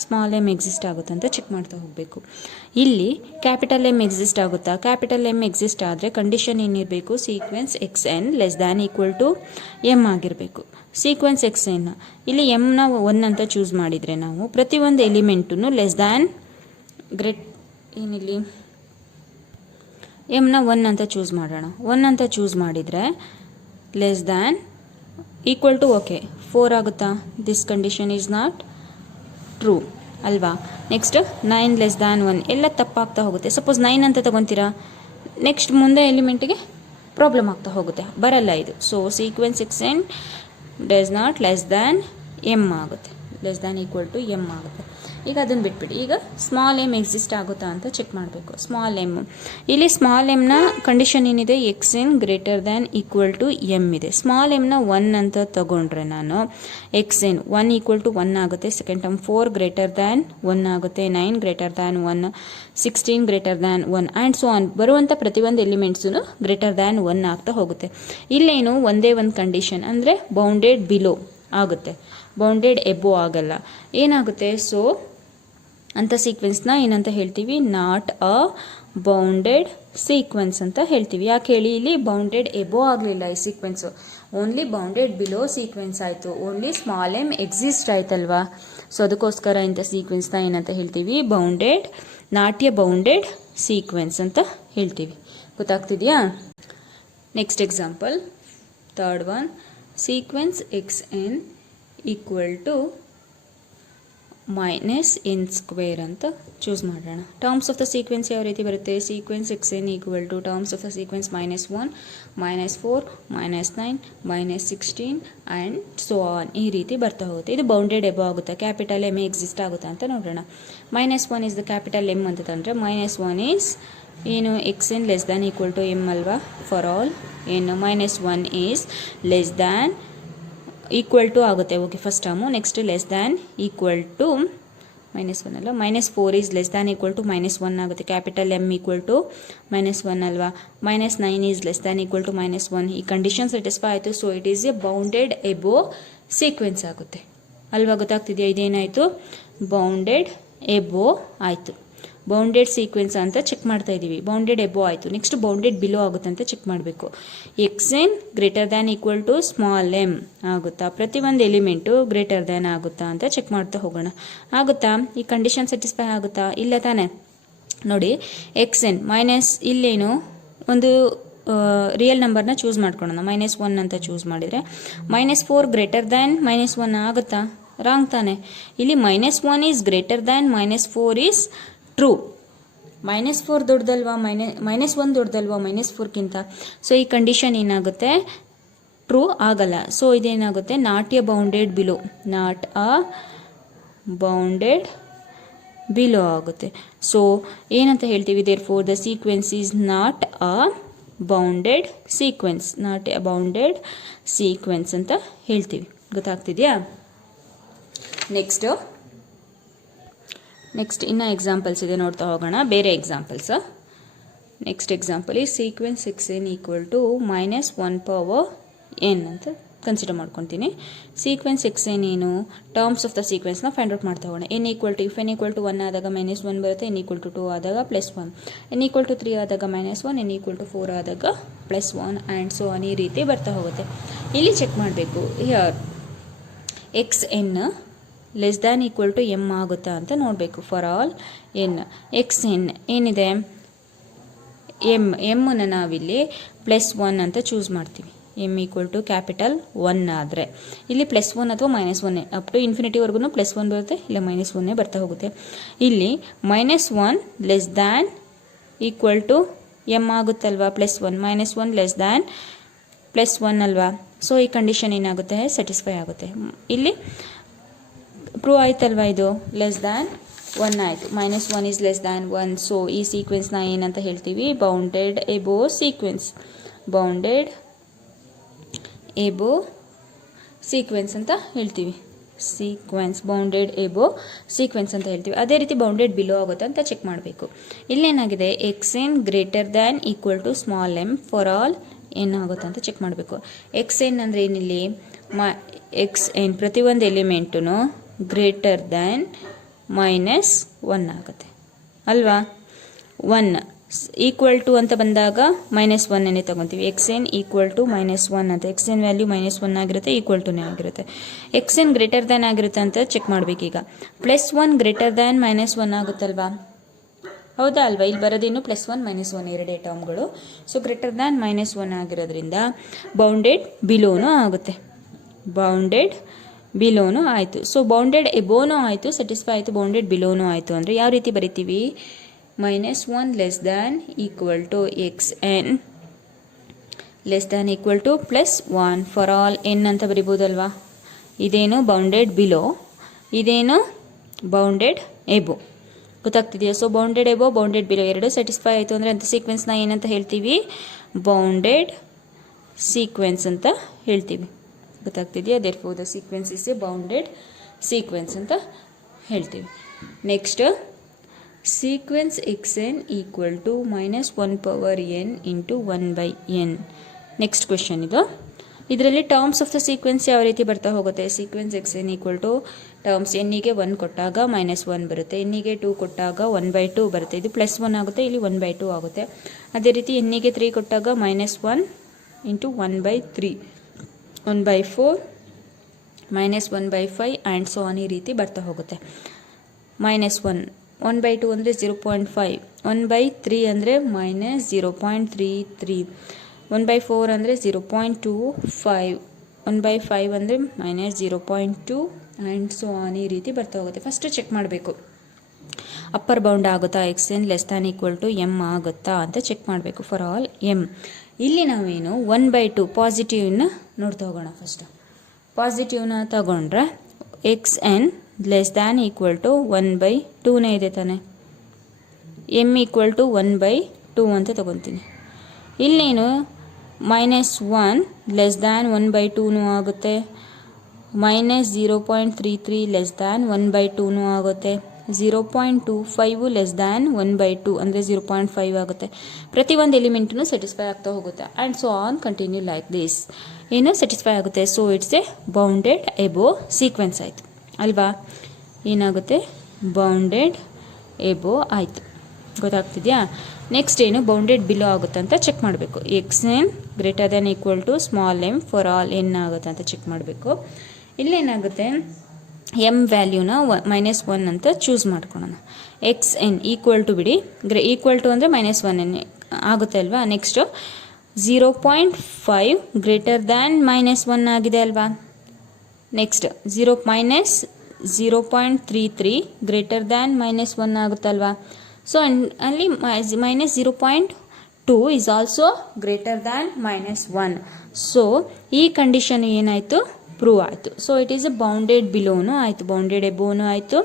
ಸ್ಮಾಲ್ ಎಮ್ ಎಕ್ಸಿಸ್ಟ್ ಆಗುತ್ತಾ ಅಂತ ಚೆಕ್ ಮಾಡ್ತಾ ಹೋಗಬೇಕು. ಇಲ್ಲಿ ಕ್ಯಾಪಿಟಲ್ ಎಮ್ ಎಕ್ಸಿಸ್ಟ್ ಆಗುತ್ತಾ, ಕ್ಯಾಪಿಟಲ್ ಎಮ್ ಎಕ್ಸಿಸ್ಟ್ ಆದರೆ ಕಂಡೀಷನ್ ಏನಿರಬೇಕು, sequence x n less than equal to M ಆಗಿರಬೇಕು. ಸೀಕ್ವೆನ್ಸ್ ಎಕ್ಸ್ ಎನ್ ಇಲ್ಲಿ ಎಮ್ನ 1 ಅಂತ ಚೂಸ್ ಮಾಡಿದರೆ ನಾವು ಪ್ರತಿಯೊಂದು ಎಲಿಮೆಂಟನ್ನು ಲೆಸ್ ದ್ಯಾನ್ ಏನಿಲ್ಲಿ ಎಮ್ನ 1 ಅಂತ ಚೂಸ್ ಮಾಡೋಣ. 1 ಅಂತ ಚೂಸ್ ಮಾಡಿದರೆ less than equal to okay 4 ಆಗುತ್ತಾ, this condition is not true ಅಲ್ವಾ. ನೆಕ್ಸ್ಟ್ 9 ಲೆಸ್ ದ್ಯಾನ್ 1 ಎಲ್ಲ ತಪ್ಪಾಗ್ತಾ ಹೋಗುತ್ತೆ. ಸಪೋಸ್ 9 ಅಂತ ತಗೊತೀರಾ, ನೆಕ್ಸ್ಟ್ ಮುಂದೆ ಎಲಿಮೆಂಟಿಗೆ ಪ್ರಾಬ್ಲಮ್ ಆಗ್ತಾ ಹೋಗುತ್ತೆ, ಬರಲ್ಲ ಇದು. So sequence x n does not less than m ಆಗುತ್ತೆ, less than equal to m ಆಗುತ್ತೆ. ಈಗ ಅದನ್ನು ಬಿಟ್ಬಿಡಿ. ಈಗ ಸ್ಮಾಲ್ ಎಮ್ ಎಕ್ಸಿಸ್ಟ್ ಆಗುತ್ತಾ ಅಂತ ಚೆಕ್ ಮಾಡಬೇಕು. ಸ್ಮಾಲ್ ಎಮ್, ಇಲ್ಲಿ ಸ್ಮಾಲ್ ಎಮ್ನ ಕಂಡೀಷನ್ ಏನಿದೆ, x n greater than equal to m ಇದೆ. ಸ್ಮಾಲ್ ಎಮ್ನ 1 ಅಂತ ತಗೊಂಡ್ರೆ ನಾನು ಎಕ್ಸ್ ಎನ್ 1 ಈಕ್ವಲ್ ಟು 1 ಆಗುತ್ತೆ. ಸೆಕೆಂಡ್ ಟರ್ಮ್ 4 ಗ್ರೇಟರ್ ದ್ಯಾನ್ 1 ಆಗುತ್ತೆ, 9 greater than 1, 16 greater than 1 and so on. ಬರುವಂಥ ಪ್ರತಿಯೊಂದು ಎಲಿಮೆಂಟ್ಸೂ ಗ್ರೇಟರ್ ದ್ಯಾನ್ 1 ಆಗ್ತಾ ಹೋಗುತ್ತೆ. ಇಲ್ಲೇನು ಒಂದೇ ಒಂದು ಕಂಡೀಷನ್ ಅಂದರೆ ಬೌಂಡೆಡ್ ಬಿಲೋ ಆಗುತ್ತೆ, ಬೌಂಡೆಡ್ ಎಬೋ ಆಗಲ್ಲ. ಏನಾಗುತ್ತೆ, ಸೊ ಅಂಥ ಸೀಕ್ವೆನ್ಸ್ನ ಏನಂತ ಹೇಳ್ತೀವಿ, ನಾಟ್ ಅ ಬೌಂಡೆಡ್ ಸೀಕ್ವೆನ್ಸ್ ಅಂತ ಹೇಳ್ತೀವಿ. ಯಾಕೆ ಹೇಳಿ, ಇಲ್ಲಿ ಬೌಂಡೆಡ್ ಎಬೋ ಆಗಲಿಲ್ಲ ಈ sequence, only bounded below sequence ಆಯಿತು, ಓನ್ಲಿ ಸ್ಮಾಲ್ ಎಮ್ ಎಕ್ಸಿಸ್ಟ್ ಆಯ್ತಲ್ವಾ. ಸೊ ಅದಕ್ಕೋಸ್ಕರ ಇಂಥ ಸೀಕ್ವೆನ್ಸ್ನ ಏನಂತ ಹೇಳ್ತೀವಿ, bounded, not a bounded sequence ಅಂತ ಹೇಳ್ತೀವಿ. ಗೊತ್ತಾಗ್ತಿದೆಯಾ? Next example, third one, sequence x n equal to minus n square ಅಂತ ಚೂಸ್ ಮಾಡೋಣ. ಟರ್ಮ್ಸ್ ಆಫ್ ದ ಸೀಕ್ವೆನ್ಸ್ ಯಾವ ರೀತಿ ಬರುತ್ತೆ, sequence x n equal to terms of the sequence -1, -4, -9, -16 and so on, ಈ ರೀತಿ ಬರ್ತಾ ಹೋಗುತ್ತೆ. ಇದು ಬೌಂಡೆಡ್ ಎಬೋ ಆಗುತ್ತಾ, ಕ್ಯಾಪಿಟಲ್ ಎಮ್ ಎಕ್ಸಿಸ್ಟ್ ಆಗುತ್ತಾ ಅಂತ ನೋಡೋಣ. -1 ಇಸ್ ದ ಕ್ಯಾಪಿಟಲ್ ಎಮ್ ಅಂತ ತಂದರೆ -1 ಈಸ್ ಏನು, x n less than equal to m ಅಲ್ವಾ ಫಾರ್ ಆಲ್ ಏನು. -1 is less than equal to ಆಗುತ್ತೆ, okay first term. Next less than equal to -1 ಅಲ್ಲ, -4 is less than equal to -1 ಆಗುತ್ತೆ, capital m equal to -1 ಅಲ್ವಾ. -9 is less than equal to -1. ಈ condition satisfy ಆಯಿತು. So it is a bounded above sequence ಆಗುತ್ತೆ ಅಲ್ವಾ. ಗೊತ್ತಾಗ್ತಿದೆಯಾ? ಇದೇನಾಯಿತು, bounded above ಆಯಿತು. ಬೌಂಡೆಡ್ ಸೀಕ್ವೆನ್ಸ್ ಅಂತ ಚೆಕ್ ಮಾಡ್ತಾ ಇದ್ದೀವಿ. ಬೌಂಡೆಡ್ ಎಬೋ ಆಯಿತು. ನೆಕ್ಸ್ಟ್ ಬೌಂಡೆಡ್ ಬಿಲೋ ಆಗುತ್ತೆ ಅಂತ ಚೆಕ್ ಮಾಡಬೇಕು. X n greater than equal to small m ಆಗುತ್ತಾ, ಪ್ರತಿಯೊಂದು ಎಲಿಮೆಂಟು ಗ್ರೇಟರ್ ದ್ಯಾನ್ ಆಗುತ್ತಾ ಅಂತ ಚೆಕ್ ಮಾಡ್ತಾ ಹೋಗೋಣ. ಆಗುತ್ತಾ, ಈ ಕಂಡೀಷನ್ ಸ್ಯಾಟಿಸ್ಫೈ ಆಗುತ್ತಾ, ಇಲ್ಲ ತಾನೇ. ನೋಡಿ ಎಕ್ಸ್ ಎನ್ ಮೈನಸ್, ಇಲ್ಲೇನು ಒಂದು ರಿಯಲ್ ನಂಬರ್ನ ಚೂಸ್ ಮಾಡ್ಕೊಳ್ಳೋಣ. -1 ಅಂತ ಚೂಸ್ ಮಾಡಿದರೆ -4 ಗ್ರೇಟರ್ ದ್ಯಾನ್ -1 ಆಗುತ್ತಾ, ರಾಂಗ್ ತಾನೆ. ಇಲ್ಲಿ -1 is greater than -4 is true -4 ದೊಡ್ಡದಲ್ವಾ, -1 ದೊಡ್ಡದಲ್ವಾ -4ಗಿಂತ. ಸೊ ಈ ಕಂಡೀಷನ್ ಏನಾಗುತ್ತೆ, ಟ್ರೂ ಆಗಲ್ಲ. ಸೊ ಇದೇನಾಗುತ್ತೆ, not a bounded below, not a bounded below ಆಗುತ್ತೆ. ಸೊ ಏನಂತ ಹೇಳ್ತೀವಿ, therefore the sequence is not a bounded sequence, not a bounded sequence ಅಂತ ಹೇಳ್ತೀವಿ. ಗೊತ್ತಾಗ್ತಿದೆಯಾ? ನೆಕ್ಸ್ಟ್ ಇನ್ನು ಎಕ್ಸಾಂಪಲ್ಸ್ ಇದೆ, ನೋಡ್ತಾ ಹೋಗೋಣ ಬೇರೆ ಎಕ್ಸಾಂಪಲ್ಸ್. ನೆಕ್ಸ್ಟ್ ಎಕ್ಸಾಂಪಲ್ ಈ sequence xn equal to -1 power n ಅಂತ ಕನ್ಸಿಡರ್ ಮಾಡ್ಕೊತೀನಿ. ಸೀಕ್ವೆನ್ಸ್ xn ಏನು, ಟರ್ಮ್ಸ್ ಆಫ್ ದ ಸೀಕ್ವೆನ್ಸ್ನ ಫೈಂಡ್ ಔಟ್ ಮಾಡ್ತಾ ಹೋಗೋಣ. n equal to, if n equal to 1 ಆದಾಗ -1 ಬರುತ್ತೆ, n ಈಕ್ವಲ್ ಟು 2 ಆದಾಗ +1, n ಈಕ್ವಲ್ ಟು 3 ಆದಾಗ -1, n ಈಕ್ವಲ್ ಟು 4 ಆದಾಗ +1 ಆ್ಯಂಡ್ ಸೊ ಆನ್, ಈ ರೀತಿ ಬರ್ತಾ ಹೋಗುತ್ತೆ. ಇಲ್ಲಿ ಚೆಕ್ ಮಾಡಬೇಕು, here xn less than equal to m ಆಗುತ್ತಾ ಅಂತ ನೋಡಬೇಕು. ಫಾರ್ ಆಲ್ n xn ಏನಿದೆ, ಎಮ್ಮನ್ನು ನಾವಿಲ್ಲಿ +1 ಅಂತ ಚೂಸ್ ಮಾಡ್ತೀವಿ. m ಈಕ್ವಲ್ ಟು ಕ್ಯಾಪಿಟಲ್ 1 ಆದರೆ ಇಲ್ಲಿ +1 ಅಥವಾ -1 ಅಪ್ ಟು ಇನ್ಫಿನಿಟಿವರೆಗೂ +1 ಬರುತ್ತೆ, ಇಲ್ಲ -1 ಬರ್ತಾ ಹೋಗುತ್ತೆ. ಇಲ್ಲಿ -1 less than equal to m ಆಗುತ್ತಲ್ವಾ, +1 -1 ಲೆಸ್ ದ್ಯಾನ್ +1 ಅಲ್ವಾ. ಸೊ ಈ ಕಂಡೀಷನ್ ಏನಾಗುತ್ತೆ, ಸ್ಯಾಟಿಸ್ಫೈ ಆಗುತ್ತೆ. ಇಲ್ಲಿ ಪ್ರೂವ್ ಆಯ್ತಲ್ವಾ, ಇದು ಲೆಸ್ ದ್ಯಾನ್ 1 ಆಯಿತು, -1 ಈಸ್ ಲೆಸ್ ದ್ಯಾನ್ 1. ಸೊ ಈ ಸೀಕ್ವೆನ್ಸ್ನ ಏನಂತ ಹೇಳ್ತೀವಿ, bounded above sequence, bounded above sequence ಅಂತ ಹೇಳ್ತೀವಿ. ಸೀಕ್ವೆನ್ಸ್ ಬೌಂಡೆಡ್ ಎಬೋ ಸೀಕ್ವೆನ್ಸ್ ಅಂತ ಹೇಳ್ತೀವಿ. ಅದೇ ರೀತಿ ಬೌಂಡೆಡ್ ಬಿಲೋ ಆಗುತ್ತೆ ಅಂತ ಚೆಕ್ ಮಾಡಬೇಕು. ಇಲ್ಲೇನಾಗಿದೆ, xn greater than equal to small m for all n ಆಗುತ್ತೆ ಅಂತ ಚೆಕ್ ಮಾಡಬೇಕು. xn ಅಂದರೆ ಏನಿಲ್ಲಿ, xn ಪ್ರತಿಯೊಂದು ಎಲಿಮೆಂಟು ಗ್ರೇಟರ್ ದ್ಯಾನ್ -1 ಆಗುತ್ತೆ ಅಲ್ವಾ. 1 ಈಕ್ವಲ್ ಟು ಅಂತ ಬಂದಾಗ -1 ತಗೊತೀವಿ. xn ಈಕ್ವಲ್ ಟು -1 ಅಂತ, xn ವ್ಯಾಲ್ಯೂ -1 ಆಗಿರುತ್ತೆ, ಈಕ್ವಲ್ ಟುನೇ ಆಗಿರುತ್ತೆ. xn ಗ್ರೇಟರ್ ದ್ಯಾನ್ ಆಗಿರುತ್ತೆ ಅಂತ ಚೆಕ್ ಮಾಡಬೇಕೀಗ. +1 ಗ್ರೇಟರ್ ದ್ಯಾನ್ -1 ಆಗುತ್ತಲ್ವಾ, ಹೌದಾ ಅಲ್ವಾ. ಇಲ್ಲಿ ಬರೋದೇನು +1 -1 ಎರಡೇ ಟರ್ಮ್ಗಳು. ಸೊ ಗ್ರೇಟರ್ ದ್ಯಾನ್ -1 ಆಗಿರೋದ್ರಿಂದ ಬೌಂಡೆಡ್ ಬಿಲೋನು ಆಗುತ್ತೆ, ಬೌಂಡೆಡ್ ಬಿಲೋನು ಆಯಿತು. ಸೊ ಬೌಂಡೆಡ್ ಎಬೋನು ಆಯಿತು, ಸ್ಯಾಟಿಸ್ಫೈ ಆಯಿತು, ಬೌಂಡೆಡ್ ಬಿಲೋನು ಆಯಿತು. ಅಂದರೆ ಯಾವ ರೀತಿ ಬರಿತೀವಿ, -1 less than equal to xn less than equal to +1 for all n ಅಂತ ಬರಿಬೋದಲ್ವಾ. ಇದೇನು ಬೌಂಡೆಡ್ ಬಿಲೋ, ಇದೇನು ಬೌಂಡೆಡ್ ಎಬೋ. ಗೊತ್ತಾಗ್ತಿದೆಯಾ. So bounded above bounded below ಎರಡು ಸ್ಯಾಟಿಸ್ಫೈ ಆಯಿತು ಅಂದರೆ ಅಂಥ ಸೀಕ್ವೆನ್ಸ್ನ ಏನಂತ ಹೇಳ್ತೀವಿ, ಬೌಂಡೆಡ್ ಸೀಕ್ವೆನ್ಸ್ ಅಂತ ಹೇಳ್ತೀವಿ. ಗೊತ್ತಾಗ್ತಿದೆಯಾ. Therefore the sequence is a bounded sequence ಅಂತ ಹೇಳ್ತೀವಿ. Next sequence xn equal to -1 power n into 1/n. Next question ಇದು. ಇದರಲ್ಲಿ ಟರ್ಮ್ಸ್ ಆಫ್ ದ ಸೀಕ್ವೆನ್ಸ್ ಯಾವ ರೀತಿ ಬರ್ತಾ ಹೋಗುತ್ತೆ, sequence xn equal to terms n-ಗೆ 1 ಕೊಟ್ಟಾಗ -1 ಬರುತ್ತೆ, n-ಗೆ 2 ಕೊಟ್ಟಾಗ 1/2 ಬರುತ್ತೆ, ಇದು +1 ಆಗುತ್ತೆ, ಇಲ್ಲಿ 1/2 ಆಗುತ್ತೆ. ಅದೇ ರೀತಿ n-ಗೆ 3 ಕೊಟ್ಟಾಗ -1 ಇಂಟು 1/3, 1/4 -1/5 ಆ್ಯಂಡ್ ಸೊ ಆನ್, ಈ ರೀತಿ ಬರ್ತಾ ಹೋಗುತ್ತೆ. -1 1/2 ಅಂದರೆ 0.5, 1/3 ಅಂದರೆ -0.33, 1/4 ಅಂದರೆ 0.25, 1/5 ಅಂದರೆ -0.2 ಆ್ಯಂಡ್ ಸೊ ಆನ್, ಈ ರೀತಿ ಬರ್ತಾ ಹೋಗುತ್ತೆ. ಫಸ್ಟು ಚೆಕ್ ಮಾಡಬೇಕು, ಅಪ್ಪರ್ ಬೌಂಡ್ ಆಗುತ್ತಾ, xn less than equal to m ಆಗುತ್ತಾ ಅಂತ ಚೆಕ್ ಮಾಡಬೇಕು. ಫಾರ್ ಆಲ್ m ಇಲ್ಲಿ ನಾವೇನು 1/2 ಪಾಸಿಟಿವ್ನ ನೋಡ್ತಾ ಹೋಗೋಣ. ಫಸ್ಟ್ ಪಾಸಿಟಿವ್ನ ತಗೊಂಡ್ರೆ xn less than equal to 1/2ನೇ ಇದೆ ತಾನೆ, m ಈಕ್ವಲ್ ಟು 1/2 ಅಂತ ತಗೊತೀನಿ. ಇಲ್ಲೇನು -1 ಲೆಸ್ ದ್ಯಾನ್ 1/2ನೂ ಆಗುತ್ತೆ, -0.33 ಲೆಸ್ ದ್ಯಾನ್ 1/2ನೂ ಆಗುತ್ತೆ, 0.25 ಲೆಸ್ ದ್ಯಾನ್ 1/2 ಅಂದರೆ 0.5 ಆಗುತ್ತೆ. ಪ್ರತಿಯೊಂದು ಎಲಿಮೆಂಟನ್ನು ಸ್ಯಾಟಿಸ್ಫೈ ಆಗ್ತಾ ಹೋಗುತ್ತೆ and so on continue like this, ಏನು ಸ್ಯಾಟಿಸ್ಫೈ ಆಗುತ್ತೆ. So it's a bounded above sequence ಆಯಿತು ಅಲ್ವಾ. ಏನಾಗುತ್ತೆ, ಬೌಂಡೆಡ್ ಎಬೋ ಆಯಿತು. ಗೊತ್ತಾಗ್ತಿದೆಯಾ. ನೆಕ್ಸ್ಟ್ ಏನು, ಬೌಂಡೆಡ್ ಬಿಲೋ ಆಗುತ್ತೆ ಅಂತ ಚೆಕ್ ಮಾಡಬೇಕು. xn greater than equal to small m for all n ಆಗುತ್ತೆ ಅಂತ ಚೆಕ್ ಮಾಡಬೇಕು. ಇಲ್ಲೇನಾಗುತ್ತೆ, m ವ್ಯಾಲ್ಯೂನ -1 ಅಂತ ಚೂಸ್ ಮಾಡ್ಕೊಳ್ಳೋಣ. xn ಈಕ್ವಲ್ ಟು ಬಿಡಿ, ಈಕ್ವಲ್ ಟು ಅಂದರೆ -1 ಆಗುತ್ತೆ ಅಲ್ವಾ. ನೆಕ್ಸ್ಟು 0.5 ಗ್ರೇಟರ್ ದ್ಯಾನ್ -1 ಆಗಿದೆ ಅಲ್ವಾ. ನೆಕ್ಸ್ಟ್ 0.33 ಗ್ರೇಟರ್ ದ್ಯಾನ್ -1 ಆಗುತ್ತಲ್ವಾ. ಸೊ ಅಲ್ಲಿ minus 0.2 is also greater than -1. So ಈ ಕಂಡೀಷನ್ ಏನಾಯಿತು, ಪ್ರೂವ್ ಆಯಿತು. So it is a bounded ಬಿಲೋನು ಆಯಿತು, ಬೌಂಡೆಡ್ ಎಬೋನು ಆಯಿತು,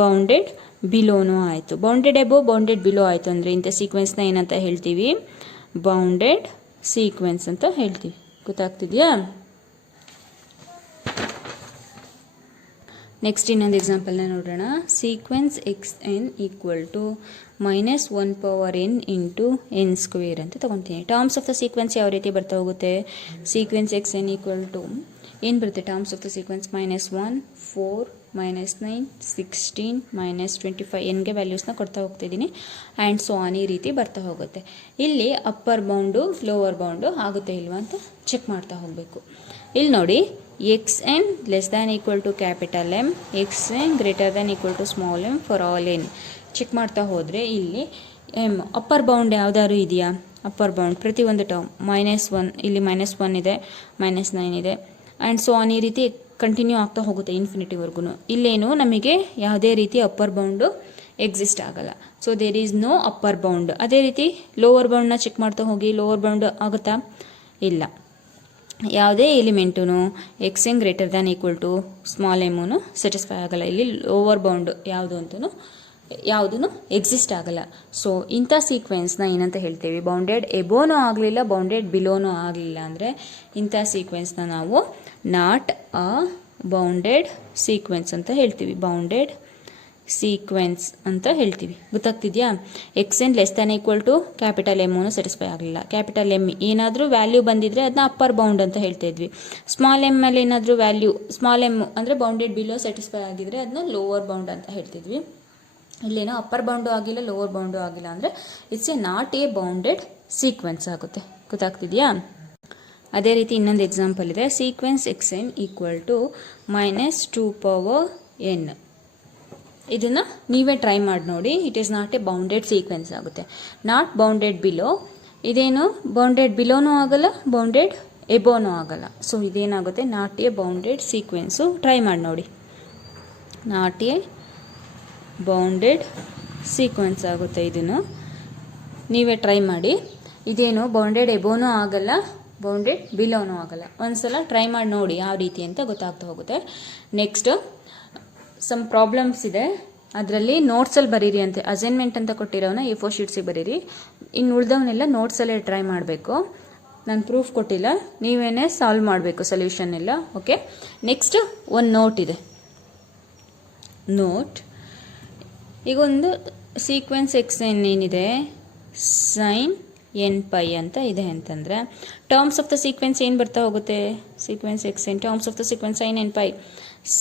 ಬೌಂಡೆಡ್ ಬಿಲೋನು ಆಯಿತು. ಬೌಂಡೆಡ್ ಎಬೋ ಬೌಂಡೆಡ್ ಬಿಲೋ ಆಯಿತು ಅಂದರೆ ಇಂಥ ಸೀಕ್ವೆನ್ಸ್ನ ಏನಂತ ಹೇಳ್ತೀವಿ, ಬೌಂಡೆಡ್ ಸೀಕ್ವೆನ್ಸ್ ಅಂತ ಹೇಳ್ತೀವಿ. ಗೊತ್ತಾಗ್ತಿದೆಯಾ? ನೆಕ್ಸ್ಟ್ ಇನ್ನೊಂದು ಎಕ್ಸಾಂಪಲ್ನ ನೋಡೋಣ. Sequence xn equal to -1/n into n square ಅಂತ ತೊಗೊತೀನಿ. ಟರ್ಮ್ಸ್ ಆಫ್ ದ ಸೀಕ್ವೆನ್ಸ್ ಯಾವ ರೀತಿ ಬರ್ತಾ ಹೋಗುತ್ತೆ, ಸೀಕ್ವೆನ್ಸ್ xn ಈಕ್ವಲ್ ಟು ಏನು ಬರುತ್ತೆ, ಟರ್ಮ್ಸ್ ಆಫ್ ದ ಸೀಕ್ವೆನ್ಸ್ -1, 4, -9, 16, -25 ಎನ್ಗೆ ವ್ಯಾಲ್ಯೂಸ್ನ ಕೊಡ್ತಾ ಹೋಗ್ತಿದ್ದೀನಿ. ಆ್ಯಂಡ್ ಸೊ ಆನ್ ಈ ರೀತಿ ಬರ್ತಾ ಹೋಗುತ್ತೆ. ಇಲ್ಲಿ ಅಪ್ಪರ್ ಬೌಂಡು ಲೋವರ್ ಬೌಂಡು ಆಗುತ್ತೆ ಇಲ್ವಾ ಅಂತ ಚೆಕ್ ಮಾಡ್ತಾ ಹೋಗಬೇಕು. ಇಲ್ಲಿ ನೋಡಿ, xn less than equal to capital M, xn greater than equal to small m for all n. Check ಮಾಡ್ತಾ ಹೋದರೆ ಇಲ್ಲಿ ಅಪ್ಪರ್ ಬೌಂಡ್ ಯಾವ್ದಾದ್ರು ಇದೆಯಾ, ಅಪ್ಪರ್ ಬೌಂಡ್ ಪ್ರತಿಯೊಂದು ಟರ್ಮ್ -1, ಇಲ್ಲಿ -1 ಇದೆ, -9 ಇದೆ, ಆ್ಯಂಡ್ ಸೊ ಆನ್ ಈ ರೀತಿ ಕಂಟಿನ್ಯೂ ಆಗ್ತಾ ಹೋಗುತ್ತೆ ಇನ್ಫಿನಿಟಿವರೆಗೂ. ಇಲ್ಲೇನು ನಮಗೆ ಯಾವುದೇ ರೀತಿ ಅಪ್ಪರ್ ಬೌಂಡು ಎಕ್ಸಿಸ್ಟ್ ಆಗಲ್ಲ. So there is no upper bound. ಅದೇ ರೀತಿ ಲೋವರ್ ಬೌಂಡ್ನ ಚೆಕ್ ಮಾಡ್ತಾ ಹೋಗಿ, ಲೋವರ್ ಬೌಂಡ್ ಆಗುತ್ತಾ, ಇಲ್ಲ. ಯಾವುದೇ element xn greater than equal to small m satisfy ಆಗಲ್ಲ. ಇಲ್ಲಿ ಲೋವರ್ ಬೌಂಡ್ ಯಾವುದೂ ಎಕ್ಸಿಸ್ಟ್ ಆಗಲ್ಲ. ಸೊ ಇಂಥ ಸೀಕ್ವೆನ್ಸ್ನ ಏನಂತ ಹೇಳ್ತೀವಿ, ಬೌಂಡೆಡ್ ಎಬೋನೂ ಆಗಲಿಲ್ಲ, ಬೌಂಡೆಡ್ ಬಿಲೋನೂ ಆಗಲಿಲ್ಲ ಅಂದರೆ ಇಂಥ ಸೀಕ್ವೆನ್ಸ್ನ ನಾವು ನಾಟ್ ಅ ಬೌಂಡೆಡ್ ಸೀಕ್ವೆನ್ಸ್ ಅಂತ ಹೇಳ್ತೀವಿ, ಬೌಂಡೆಡ್ ಸೀಕ್ವೆನ್ಸ್ ಅಂತ ಹೇಳ್ತೀವಿ. ಗೊತ್ತಾಗ್ತಿದೆಯಾ? xn less than equal to capital M satisfy ಆಗಲಿಲ್ಲ. ಕ್ಯಾಪಿಟಲ್ ಎಮ್ ಏನಾದರೂ ವ್ಯಾಲ್ಯೂ ಬಂದಿದ್ರೆ ಅದನ್ನ ಅಪ್ಪರ್ ಬೌಂಡ್ ಅಂತ ಹೇಳ್ತಾ ಇದ್ವಿ. ಸ್ಮಾಲ್ ಎಮ್ ಅಲ್ಲಿ ಏನಾದರೂ ವ್ಯಾಲ್ಯೂ, ಸ್ಮಾಲ್ ಎಮ್ ಅಂದರೆ ಬೌಂಡೆಡ್ ಬಿಲೋ ಸ್ಯಾಟಿಸ್ಫೈ ಆಗಿದ್ರೆ ಅದನ್ನ ಲೋವರ್ ಬೌಂಡ್ ಅಂತ ಹೇಳ್ತಿದ್ವಿ. ಇಲ್ಲೇನೋ ಅಪ್ಪರ್ ಬೌಂಡು ಆಗಿಲ್ಲ, ಲೋವರ್ ಬೌಂಡು ಆಗಿಲ್ಲ ಅಂದರೆ it's not a bounded sequence ಆಗುತ್ತೆ. ಗೊತ್ತಾಗ್ತಿದೆಯಾ? ಅದೇ ರೀತಿ ಇನ್ನೊಂದು ಎಕ್ಸಾಂಪಲ್ ಇದೆ. Sequence xn equal to -2/n. ಇದನ್ನು ನೀವೇ ಟ್ರೈ ಮಾಡಿ ನೋಡಿ. It is not a bounded sequence ಆಗುತ್ತೆ. ನಾಟ್ ಬೌಂಡೆಡ್ ಬಿಲೋ, ಇದೇನು ಬೌಂಡೆಡ್ ಬಿಲೋನೂ ಆಗಲ್ಲ, ಬೌಂಡೆಡ್ ಎಬೋನೂ ಆಗಲ್ಲ. ಸೊ ಇದೇನಾಗುತ್ತೆ, not a bounded sequence. Try ಮಾಡಿ ನೋಡಿ. ನಾಟ್ ಎ ಬೌಂಡೆಡ್ ಸೀಕ್ವೆನ್ಸ್ ಆಗುತ್ತೆ. ಇದನ್ನು ನೀವೇ ಟ್ರೈ ಮಾಡಿ. ಇದೇನು ಬೌಂಡೆಡ್ ಎಬೋನೂ ಆಗಲ್ಲ, ಬೌಂಡೆಡ್ ಬಿಲೋನೂ ಆಗಲ್ಲ. ಒಂದ್ಸಲ ಟ್ರೈ ಮಾಡಿ ನೋಡಿ ಯಾವ ರೀತಿ ಅಂತ ಗೊತ್ತಾಗ್ತಾ ಹೋಗುತ್ತೆ. ನೆಕ್ಸ್ಟ್ ಸಮ್ ಪ್ರಾಬ್ಲಮ್ಸ್ ಇದೆ, ಅದರಲ್ಲಿ ನೋಟ್ಸಲ್ಲಿ ಬರೀರಿ ಅಂತೆ. ಅಸೈನ್ಮೆಂಟ್ ಅಂತ ಕೊಟ್ಟಿರೋನ A4 ಶೀಟ್ಸಿಗೆ ಬರೀರಿ. ಇನ್ನು ಉಳಿದವನ್ನೆಲ್ಲ ನೋಟ್ಸಲ್ಲೇ ಟ್ರೈ ಮಾಡಬೇಕು. ನಾನು ಪ್ರೂಫ್ ಕೊಟ್ಟಿಲ್ಲ, ನೀವೇನೇ ಸಾಲ್ವ್ ಮಾಡಬೇಕು ಸೊಲ್ಯೂಷನ್ ಎಲ್ಲ. ಓಕೆ, ನೆಕ್ಸ್ಟ್ ಒಂದು ನೋಟ್ ಇದೆ. ನೋಟ್, ಈಗ ಒಂದು ಸೀಕ್ವೆನ್ಸ್ xn ಏನಿದೆ, ಸೈನ್ nπ ಅಂತ ಇದೆ ಅಂತಂದರೆ ಟರ್ಮ್ಸ್ ಆಫ್ ದ ಸೀಕ್ವೆನ್ಸ್ ಏನು ಬರ್ತಾ ಹೋಗುತ್ತೆ, sequence xn terms of the sequence sine nπ.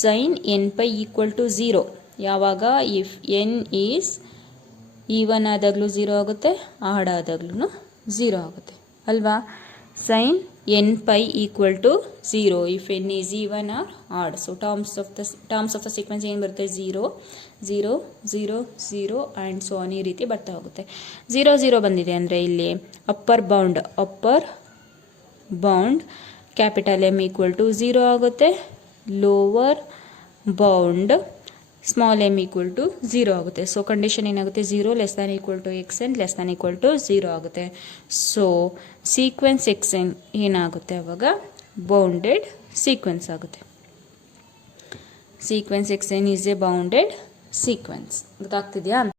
Sine nπ equal to 0 ಯಾವಾಗ, ಇಫ್ n ಈಸ್ ಈವನ್ ಆದಾಗಲೂ 0 ಆಗುತ್ತೆ, ಆಡ್ ಆದಾಗ್ಲೂ 0 ಆಗುತ್ತೆ ಅಲ್ವಾ. Sine nπ equal to 0 if n is even or odd. So terms of the sequence ಏನು ಬರುತ್ತೆ, 0 0 0 0 and so on ಈ ರೀತಿ ಬರ್ತಾ ಹೋಗುತ್ತೆ. 0 0 ಬಂದಿದೆ ಅಂದರೆ ಇಲ್ಲಿ upper bound capital M equal to 0 ಆಗುತ್ತೆ, lower bound small m equal to 0 ಆಗುತ್ತೆ. ಸೊ ಕಂಡೀಷನ್ ಏನಾಗುತ್ತೆ, 0 less than equal to xn less than equal to 0 ಆಗುತ್ತೆ. ಸೊ ಸೀಕ್ವೆನ್ಸ್ xn ಏನಾಗುತ್ತೆ ಅವಾಗ, ಬೌಂಡೆಡ್ ಸೀಕ್ವೆನ್ಸ್ ಆಗುತ್ತೆ. Sequence xn is a bounded sequence. ಗೊತ್ತಾಗ್ತಿದೆಯಾ?